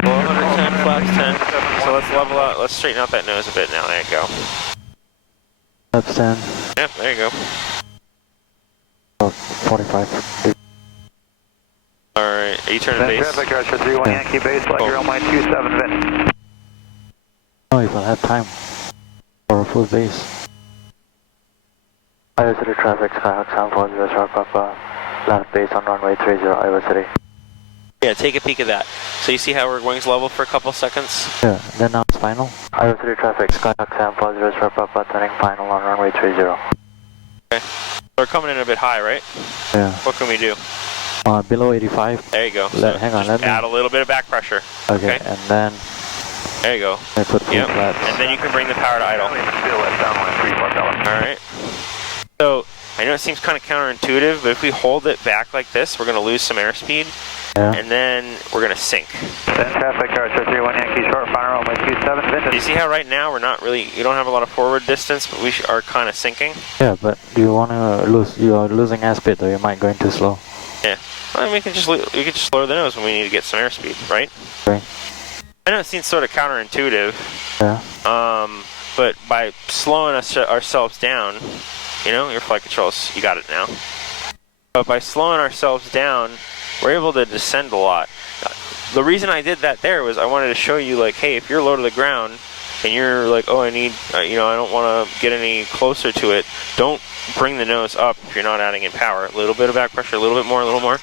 110, flaps 10. So let's level out. Let's straighten out that nose a bit now. There you go. Left stand. Yep, there you go. About 45. Alright, are you turning base? Traffic, Archer 31 Yankee base, like Cool. runway 27 Vin. Oh, if I have time for a full base. Iowa City traffic, Skyhawk 740 Sharp Papa, left base on runway 30, Iowa City. Yeah, take a peek at that. So you see how our wings level for a couple seconds? Yeah, then now it's final. Iowa City traffic, Skyhawk 740 Sharp Papa, turning final on runway 30. Okay. We're coming in a bit high, right? Yeah. What can we do? Below 85. There you go. Hang on, let me add a little bit of back pressure. Okay, and then there you go. I put full flaps. And then you can bring the power to idle. Alright. So, I know it seems kind of counterintuitive, but if we hold it back like this, we're going to lose some airspeed. Yeah. And then we're going to sink. Then traffic, Archer 31 Yankee short, final runway 27. You see how right now we're not really, you don't have a lot of forward distance, but we are kind of sinking? Yeah, but do you want to lose, you are losing airspeed, or you might going too slow. Yeah. Well, we can just lower the nose when we need to get some airspeed, right? Okay. I know it seems sort of counterintuitive. Yeah. But by slowing ourselves down, you know, your flight controls, you got it now. But by slowing ourselves down, we're able to descend a lot. The reason I did that there was I wanted to show you, like, hey, if you're low to the ground and you're like, oh, I need, you know, I don't want to get any closer to it, don't bring the nose up if you're not adding in power. A little bit of back pressure, a little bit more, a little more.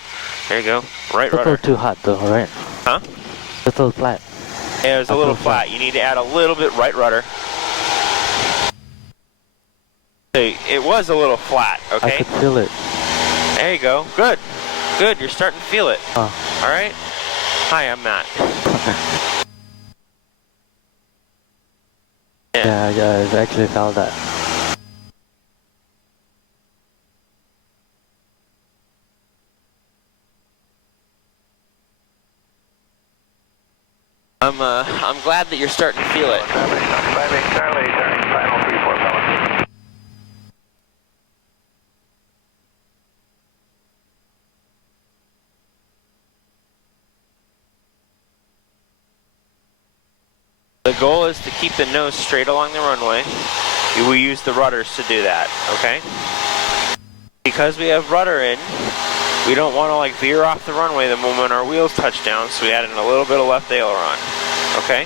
There you go. Right rudder. It's a little too hot though, right? Huh? It's a little flat. Yeah, it was a little flat. You need to add a little bit right rudder. Hey, it was a little flat, okay? I could feel it. There you go. Good. Good. You're starting to feel it. Oh. All right. Hi, I'm Matt. Yeah, I actually felt that. I'm glad that you're starting to feel it. Charlie, turning final 34 Pelican. The goal is to keep the nose straight along the runway. We use the rudders to do that, okay? Because we have rudder in, we don't want to like veer off the runway the moment our wheels touch down, so we add in a little bit of left aileron, okay?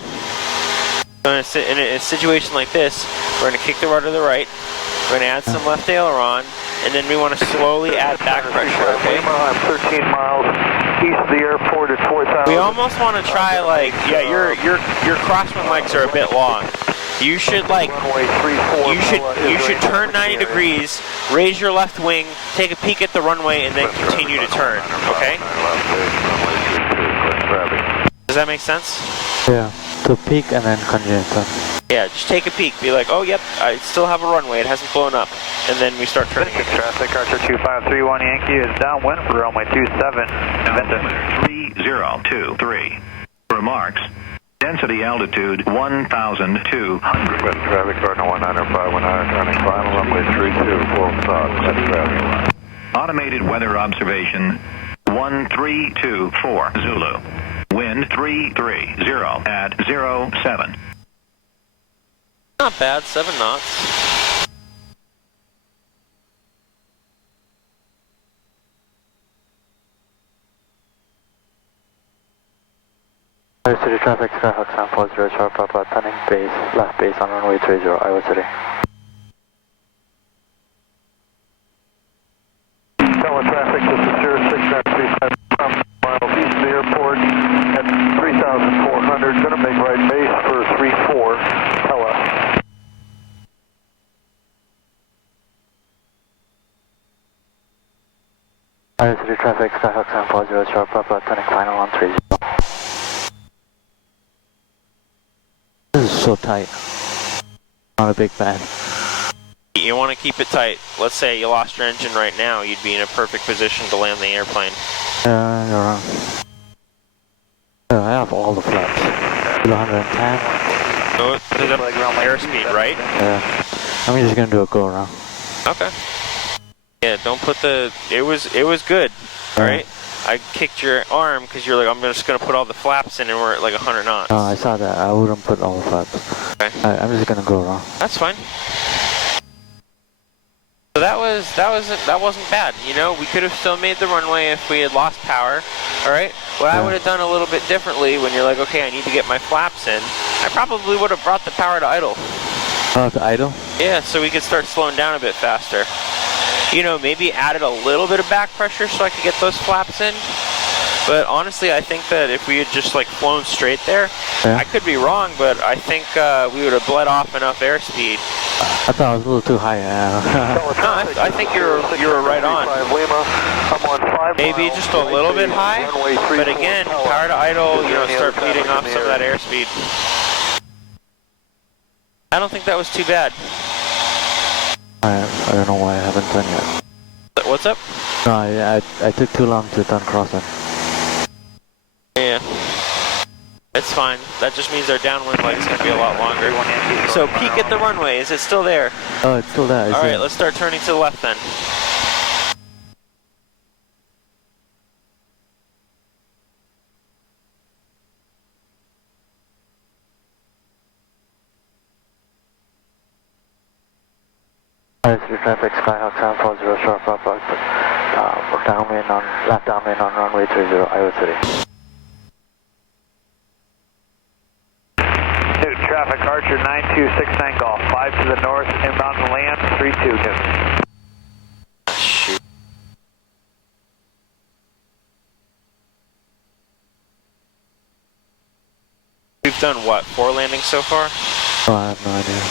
So in a situation like this, we're going to kick the rudder to the right, we're going to add some left aileron, and then we want to slowly add back pressure, okay? I'm 13 miles east of the airport at 4,000. We almost want to try like, yeah, your crosswind legs are a bit long. You should like, you should turn 90 degrees, raise your left wing, take a peek at the runway, and then continue to turn, okay? Does that make sense? Yeah, to peak and then continue to. Yeah, just take a peek, be like, oh yep, I still have a runway, it hasn't blown up. And then we start turning. Traffic, Archer 2531 Yankee is downwind for runway 27. Altimeter 3023. Remarks. Density altitude 1,200. West traffic, Cardinal 19519, turning final, runway 32, full stop, West traffic. Automated weather observation 1324 Zulu. Wind 330 at 07. Not bad, 7 knots. Iowa City traffic, Skyhawk 740 Sharp Papa, turning base, left base on runway 30, Iowa City. Tower traffic, this is 0635 miles east of the airport at 3,400. Going to make right base for 34, Tella. Iowa City traffic, Skyhawk 740 Sharp Papa, turning final on 30. This is so tight. Not a big fan. You want to keep it tight. Let's say you lost your engine right now, you'd be in a perfect position to land the airplane. Yeah, you're wrong. Yeah, I have all the flaps. 110. So it's up airspeed, right? Yeah. I'm just gonna do a go around. Okay. Yeah, don't put the. It was good. All right. I kicked your arm because you're like, I'm just gonna put all the flaps in, and we're at like 100 knots. No, I saw that. I wouldn't put all the flaps. Okay. I'm just gonna go around. That's fine. So that wasn't bad. You know, we could have still made the runway if we had lost power. All right. What I would have done a little bit differently when you're like, okay, I need to get my flaps in. I probably would have brought the power to idle. Oh, to idle? Yeah, so we could start slowing down a bit faster. you know, maybe added a little bit of back pressure so I could get those flaps in. But honestly, I think that if we had just like flown straight there, Yeah. I could be wrong, but I think we would have bled off enough airspeed. I thought I was a little too high. No, I think you were right on. Maybe just a little bit high, but again, power to idle, you know, start bleeding off some of that airspeed. I don't think that was too bad. I don't know why I haven't done yet. What's up? No, I took too long to turn crossing. Yeah. It's fine. That just means our downwind leg is going to be a lot longer. So peek at the runway. Is it still there? Oh, it's still there. Alright, let's start turning to the left then. City traffic, Skyhawk 740, short Papa. We're downwind on, left downwind on runway 30, Iowa City. Newton traffic, Archer 9269 Golf, 5 to the north, inbound to land, 32 Newton. Shoot. We've done what, 4 landings so far? Oh, I have no idea.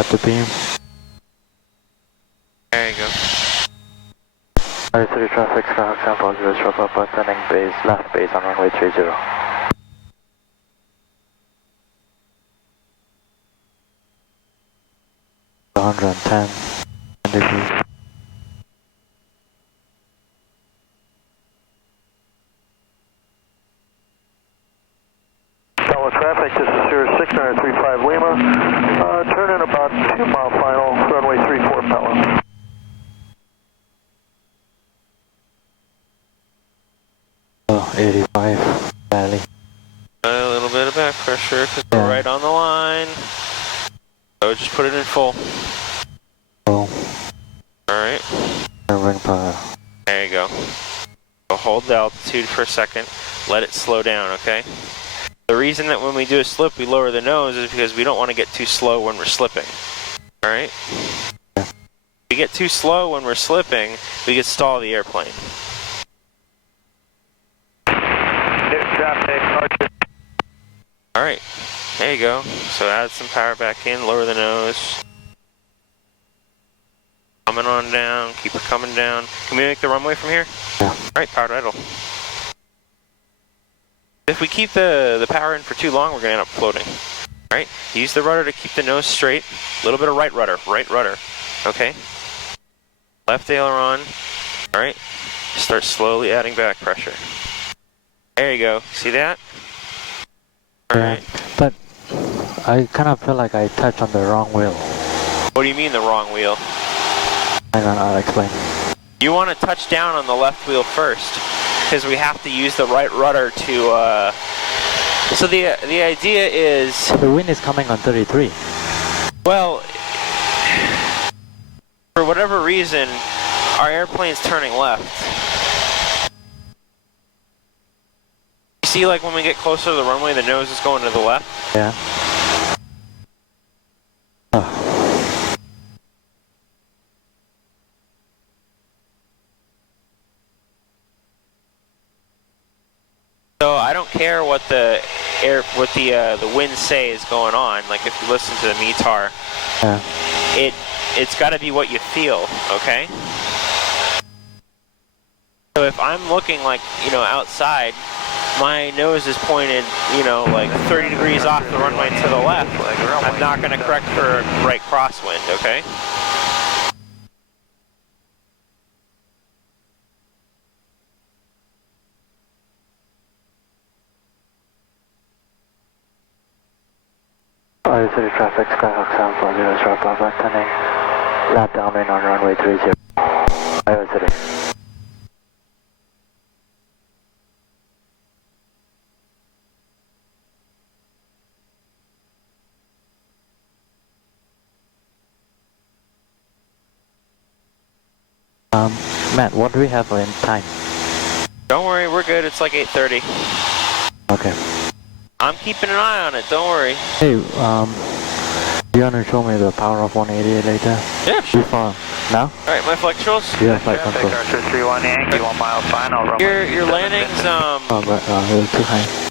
At the beam. There you go. Iowa City traffic, Skyhawk 740, short Papa, turning base, left base on runway 30. 110 degrees. Fellow traffic, this is Sierra 6935 Lima. Turn in about 2 mile final, runway 34 Pella. Oh, 85, barely. A little bit of back pressure because we're right on the line. So just put it in full. Oh, Alright. ring power. There you go. So hold the altitude for a second. Let it slow down, okay? The reason that when we do a slip we lower the nose is because we don't want to get too slow when we're slipping. Alright? If we get too slow when we're slipping, we could stall the airplane. Newton traffic, Archer. Alright, there you go. So add some power back in, lower the nose. Coming on down, keep it coming down. Can we make the runway from here? Yeah. Alright, power to idle. If we keep the power in for too long, we're going to end up floating. Alright, use the rudder to keep the nose straight. A little bit of right rudder, okay? Left aileron. Alright, start slowly adding back pressure. There you go, see that? Alright. But I kind of feel like I touched on the wrong wheel. What do you mean the wrong wheel? Hang on, I'll explain. You want to touch down on the left wheel first, because we have to use the right rudder to, so the idea is... The wind is coming on 33. Well, for whatever reason, our airplane's turning left. You see, like, when we get closer to the runway, the nose is going to the left? Yeah. Oh. So I don't care what the winds say is going on. Like if you listen to the METAR, Yeah. it's got to be what you feel, okay? So if I'm looking like, you know, outside, my nose is pointed, you know, like 30 degrees off the runway to the left, I'm not going to correct for a right crosswind, okay? Iowa City traffic, Skyhawk 740, short Papa, turning left downwind on runway 30. Iowa City. Matt, what do we have in time? Don't worry, we're good. It's like 8:30. Okay. I'm keeping an eye on it. Don't worry. Hey, You wanna show me the power of 180 later? Yeah, sure. Before now? Alright, my flight controls? Yeah, flight Traffic control. Archer 31 Yankee, 1 mile final. Runway Your 27. landings, Oh, but it was too high.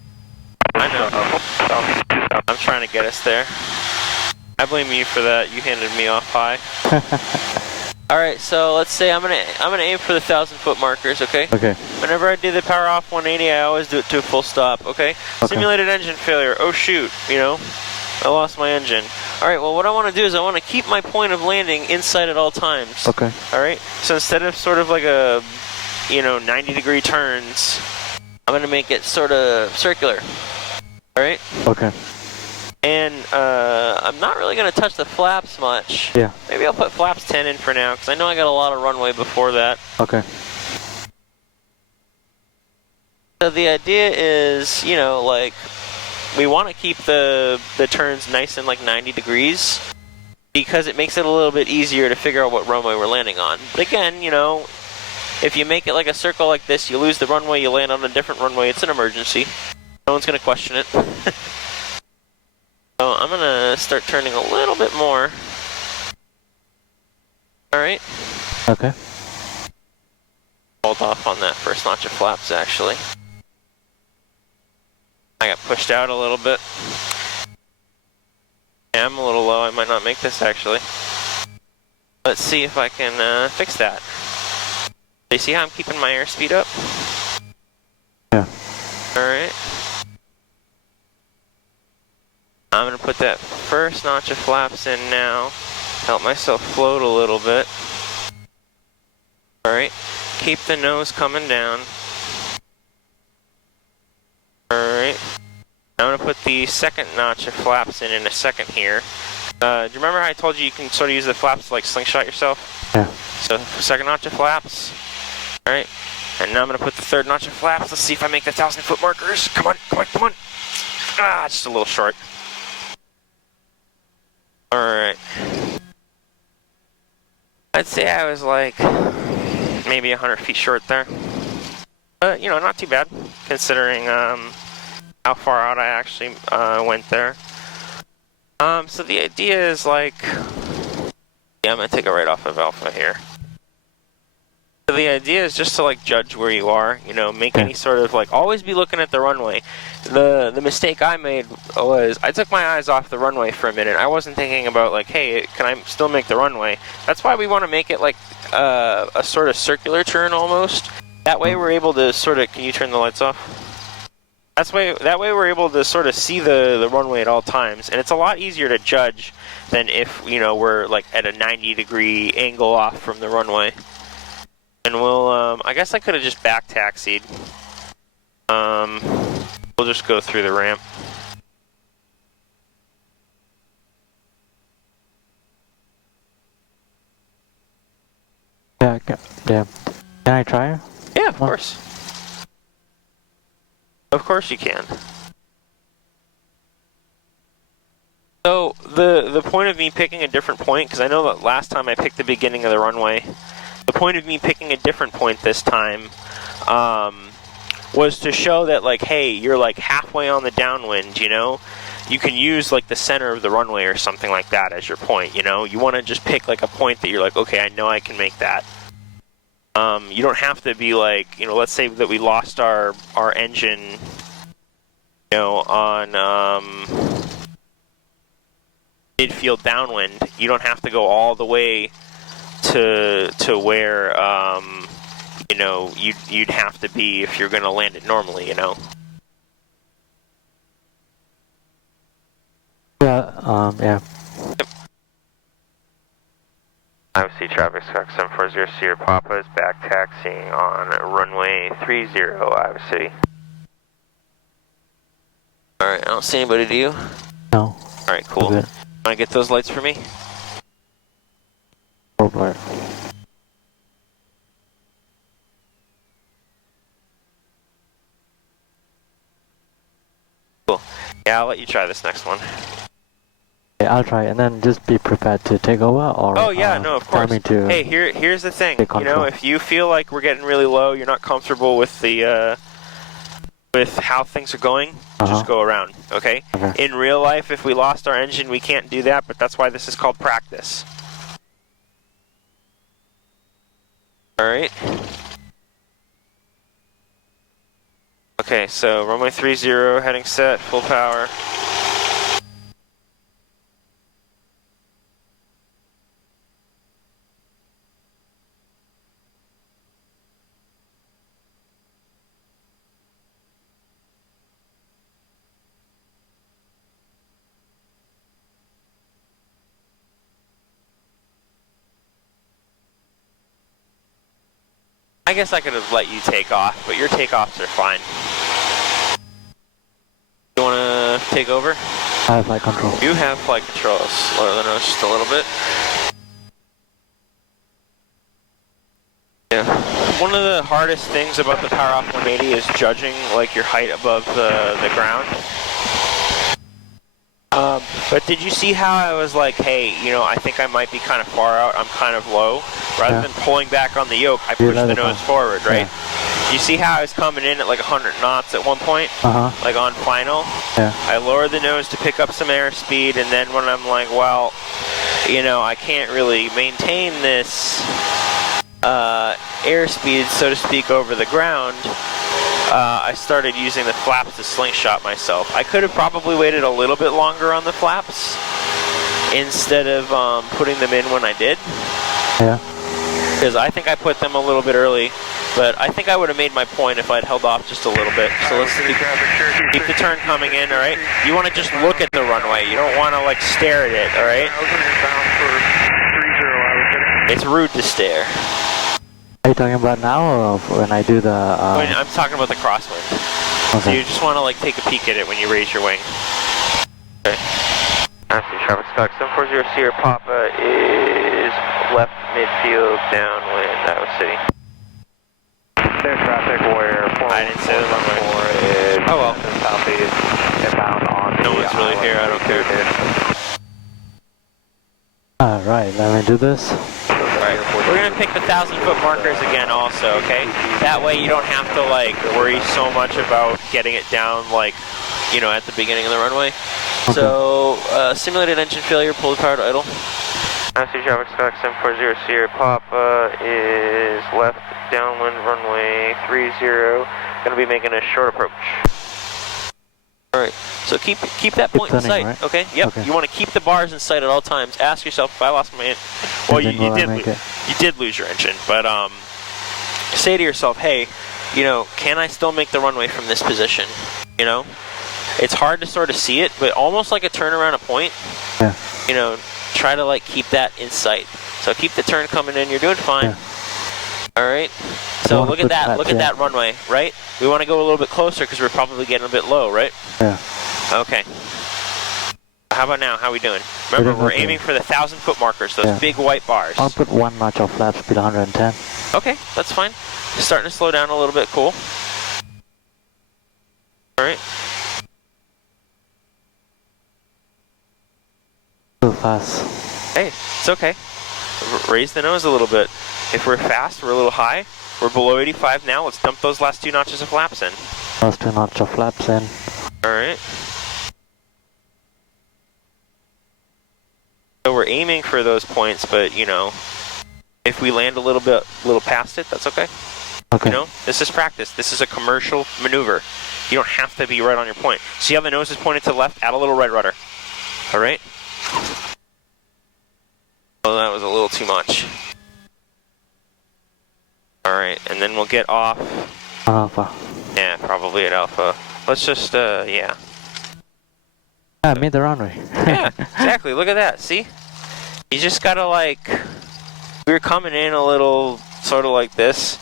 I know. I'm trying to get us there. I blame you for that. You handed me off high. Alright, so let's say I'm gonna aim for the 1,000-foot markers, okay? Okay. Whenever I do the power off 180, I always do it to a full stop, okay? Simulated engine failure. Oh shoot, you know, I lost my engine. Alright, well what I want to do is I want to keep my point of landing inside at all times. Okay. Alright, so instead of sort of like a, 90-degree turns, I'm gonna make it sort of circular. Alright? Okay. And I'm not really going to touch the flaps much. Yeah. Maybe I'll put flaps 10 in for now, because I know I got a lot of runway before that. Okay. So the idea is, we want to keep the turns nice and like 90 degrees, because it makes it a little bit easier to figure out what runway we're landing on. But again, if you make it like a circle like this, you lose the runway, you land on a different runway, it's an emergency. No one's going to question it. So I'm going to start turning a little bit more. Alright. Okay. Hold off on that first notch of flaps, actually. I got pushed out a little bit. Yeah, I'm a little low. I might not make this, actually. Let's see if I can fix that. Do you see how I'm keeping my airspeed up? Yeah. Alright. I'm going to put that first notch of flaps in now. Help myself float a little bit. Alright. Keep the nose coming down. Alright. I'm going to put the second notch of flaps in a second here. Do you remember how I told you can sort of use the flaps to like slingshot yourself? Yeah. So, second notch of flaps. Alright. And now I'm going to put the third notch of flaps. Let's see if I make the 1,000-foot markers. Come on, come on, come on. Ah, just a little short. Alright. I'd say I was like maybe 100 feet short there. But, not too bad considering how far out I actually went there. So the idea is like, yeah, I'm going to take it right off of Alpha here. So the idea is just to like judge where you are, make any sort of like, always be looking at the runway. The mistake I made was I took my eyes off the runway for a minute. I wasn't thinking about like, hey, can I still make the runway? That's why we want to make it like a sort of circular turn almost. That way we're able to sort of, can you turn the lights off? That way we're able to sort of see the runway at all times. And it's a lot easier to judge than if, we're like at a 90-degree angle off from the runway. And we'll, I guess I could have just back taxied. We'll just go through the ramp. Yeah, yeah. Can I try? Yeah, of course. Of course you can. So, the point of me picking a different point, because I know that last time I picked the beginning of the runway, the point of me picking a different point this time was to show that, like, hey, you're like halfway on the downwind, You can use like the center of the runway or something like that as your point, You want to just pick like a point that you're like, okay, I know I can make that. You don't have to be like, let's say that we lost our engine, on midfield downwind. You don't have to go all the way to where you'd have to be if you're going to land it normally, Yeah, yeah. Yep. IOC traffic Scout 740 Sierra Papa is back taxiing on runway 30 IOC. Alright, I don't see anybody, do you? No. Alright, cool. Want to get those lights for me? Probably. Cool. Yeah, I'll let you try this next one. Yeah, I'll try, and then just be prepared to take over, or oh yeah, no, of course. Me to hey, here's the thing. take control. If you feel like we're getting really low, you're not comfortable with the with how things are going, just go around, okay? In real life, if we lost our engine, we can't do that, but that's why this is called practice. Alright. Okay, so runway 30, heading set, full power. I guess I could have let you take off, but your takeoffs are fine. You want to take over? I have flight control. You have flight control. Let's lower the nose just a little bit. Yeah. One of the hardest things about the Power Off 180 is judging like your height above the ground. But did you see how I was like, hey, you know, I think I might be kind of far out, I'm kind of low. Rather than pulling back on the yoke, I pushed the nose forward, right? You see how I was coming in at like 100 knots at one point? Like on final? I lowered the nose to pick up some airspeed, and then when I'm like, well, you know, I can't really maintain this airspeed, so to speak, over the ground, I started using the flaps to slingshot myself. I could have probably waited a little bit longer on the flaps instead of putting them in when I did. Because I think I put them a little bit early, but I think I would have made my point if I'd held off just a little bit. So let's keep the turn coming in, alright? You want to just look at the runway. You don't want to like stare at it, alright? It's rude to stare. Are you talking about now or when I do the... I'm talking about the crosswind. So you just want to like take a peek at it when you raise your wing. Okay. After traffic stock 740 Sierra Papa is left midfield downwind Iowa City. There's traffic where I didn't say the runway. Oh well. Southeast inbound on no one's really here, I don't care. Alright, let me do this. Right. We're going to pick the 1,000-foot markers again also, okay? That way you don't have to like worry so much about getting it down like, you know, at the beginning of the runway. So, simulated engine failure, pull the power to idle. IC traffic stock 740 Sierra Papa is left downwind runway 30. Going to be making a short approach. Alright, so keep that point in sight, right? Okay? Yep, you want to keep the bars in sight at all times. Ask yourself, if I lost my engine, well, you did lose your engine, but say to yourself, hey, you know, can I still make the runway from this position? You know? It's hard to sort of see it, but almost like a turn around a point, you know, try to like keep that in sight. So keep the turn coming in, you're doing fine. Alright, so look at that, that runway, right? We want to go a little bit closer because we're probably getting a bit low, right? Okay. How about now? How are we doing? Remember, we're aiming for the 1,000-foot markers, those big white bars. I'll put one notch of flap speed 110. Okay, that's fine. Starting to slow down a little bit, cool. Alright. Too fast. Hey, it's okay. Raise the nose a little bit. If we're fast, we're a little high. We're below 85 now. Let's dump those last 2 notches of flaps in. Last 2 notches of flaps in. Alright. So we're aiming for those points, but, you know, if we land a little past it, that's okay. You know, this is practice. This is a commercial maneuver. You don't have to be right on your point. See how the nose is pointed to the left? Add a little right rudder. Alright? Oh, that was a little too much. Alright, and then we'll get off. Alpha. Yeah, probably at Alpha. Let's just, yeah. I made the runway. Yeah, exactly. Look at that. See? You just gotta, like... We were coming in a little, sort of like this.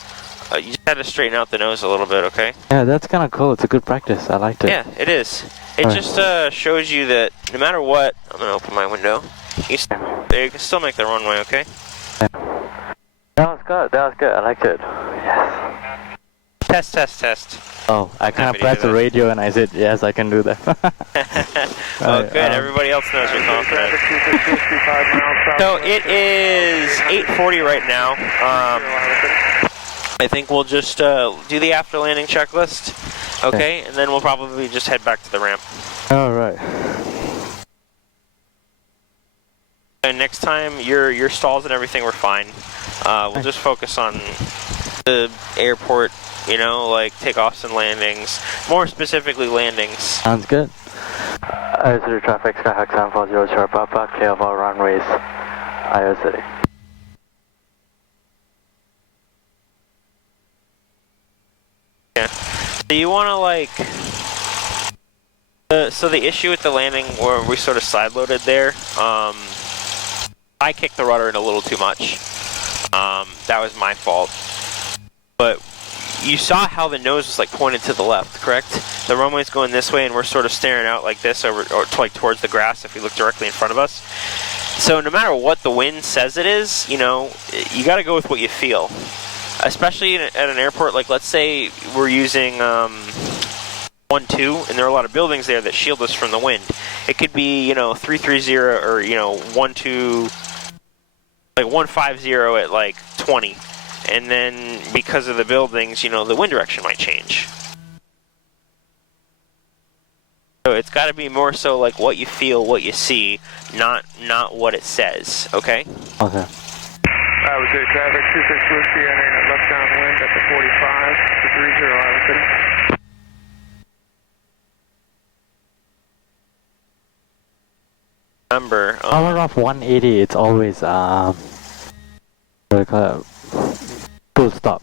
You just had to straighten out the nose a little bit, okay? Yeah, that's kind of cool. It's a good practice. I liked it. Yeah, it is. It just shows you that no matter what... I'm gonna open my window. You can still make the runway, okay? That was good. That was good. I liked it. Yes. Test. Oh, I kind of pressed the radio and I said, yes, I can do that. Oh, good. Everybody else knows you're confident. So it is 8:40 right now. I think we'll just do the after landing checklist, okay? And then we'll probably just head back to the ramp. Alright. And next time, your stalls and everything were fine. We'll just focus on the airport, you know, like takeoffs and landings. More specifically, landings. Sounds good. Iowa City traffic, Skyhawk 740 Sierra Papa, clear of all runways, Iowa City. Yeah. So you want to like... so the issue with the landing where we sort of side-loaded there, I kicked the rudder in a little too much. That was my fault. But you saw how the nose was like pointed to the left, correct? The runway's going this way and we're sort of staring out like this over, or like towards the grass if we look directly in front of us. So no matter what the wind says it is, you know, you got to go with what you feel. Especially at an airport, like let's say we're using 1-2, and there are a lot of buildings there that shield us from the wind. It could be, you know, 330 or, you know, 1-2, like 150 at like 20. And then because of the buildings, you know, the wind direction might change. So it's got to be more so like what you feel, what you see, not what it says, okay? Okay. Iowa City traffic, 26 Whiskey, entering at left downwind at the 45 to 30 Iowa City. Remember, Power off 180, it's always, what do you call it? Full stop.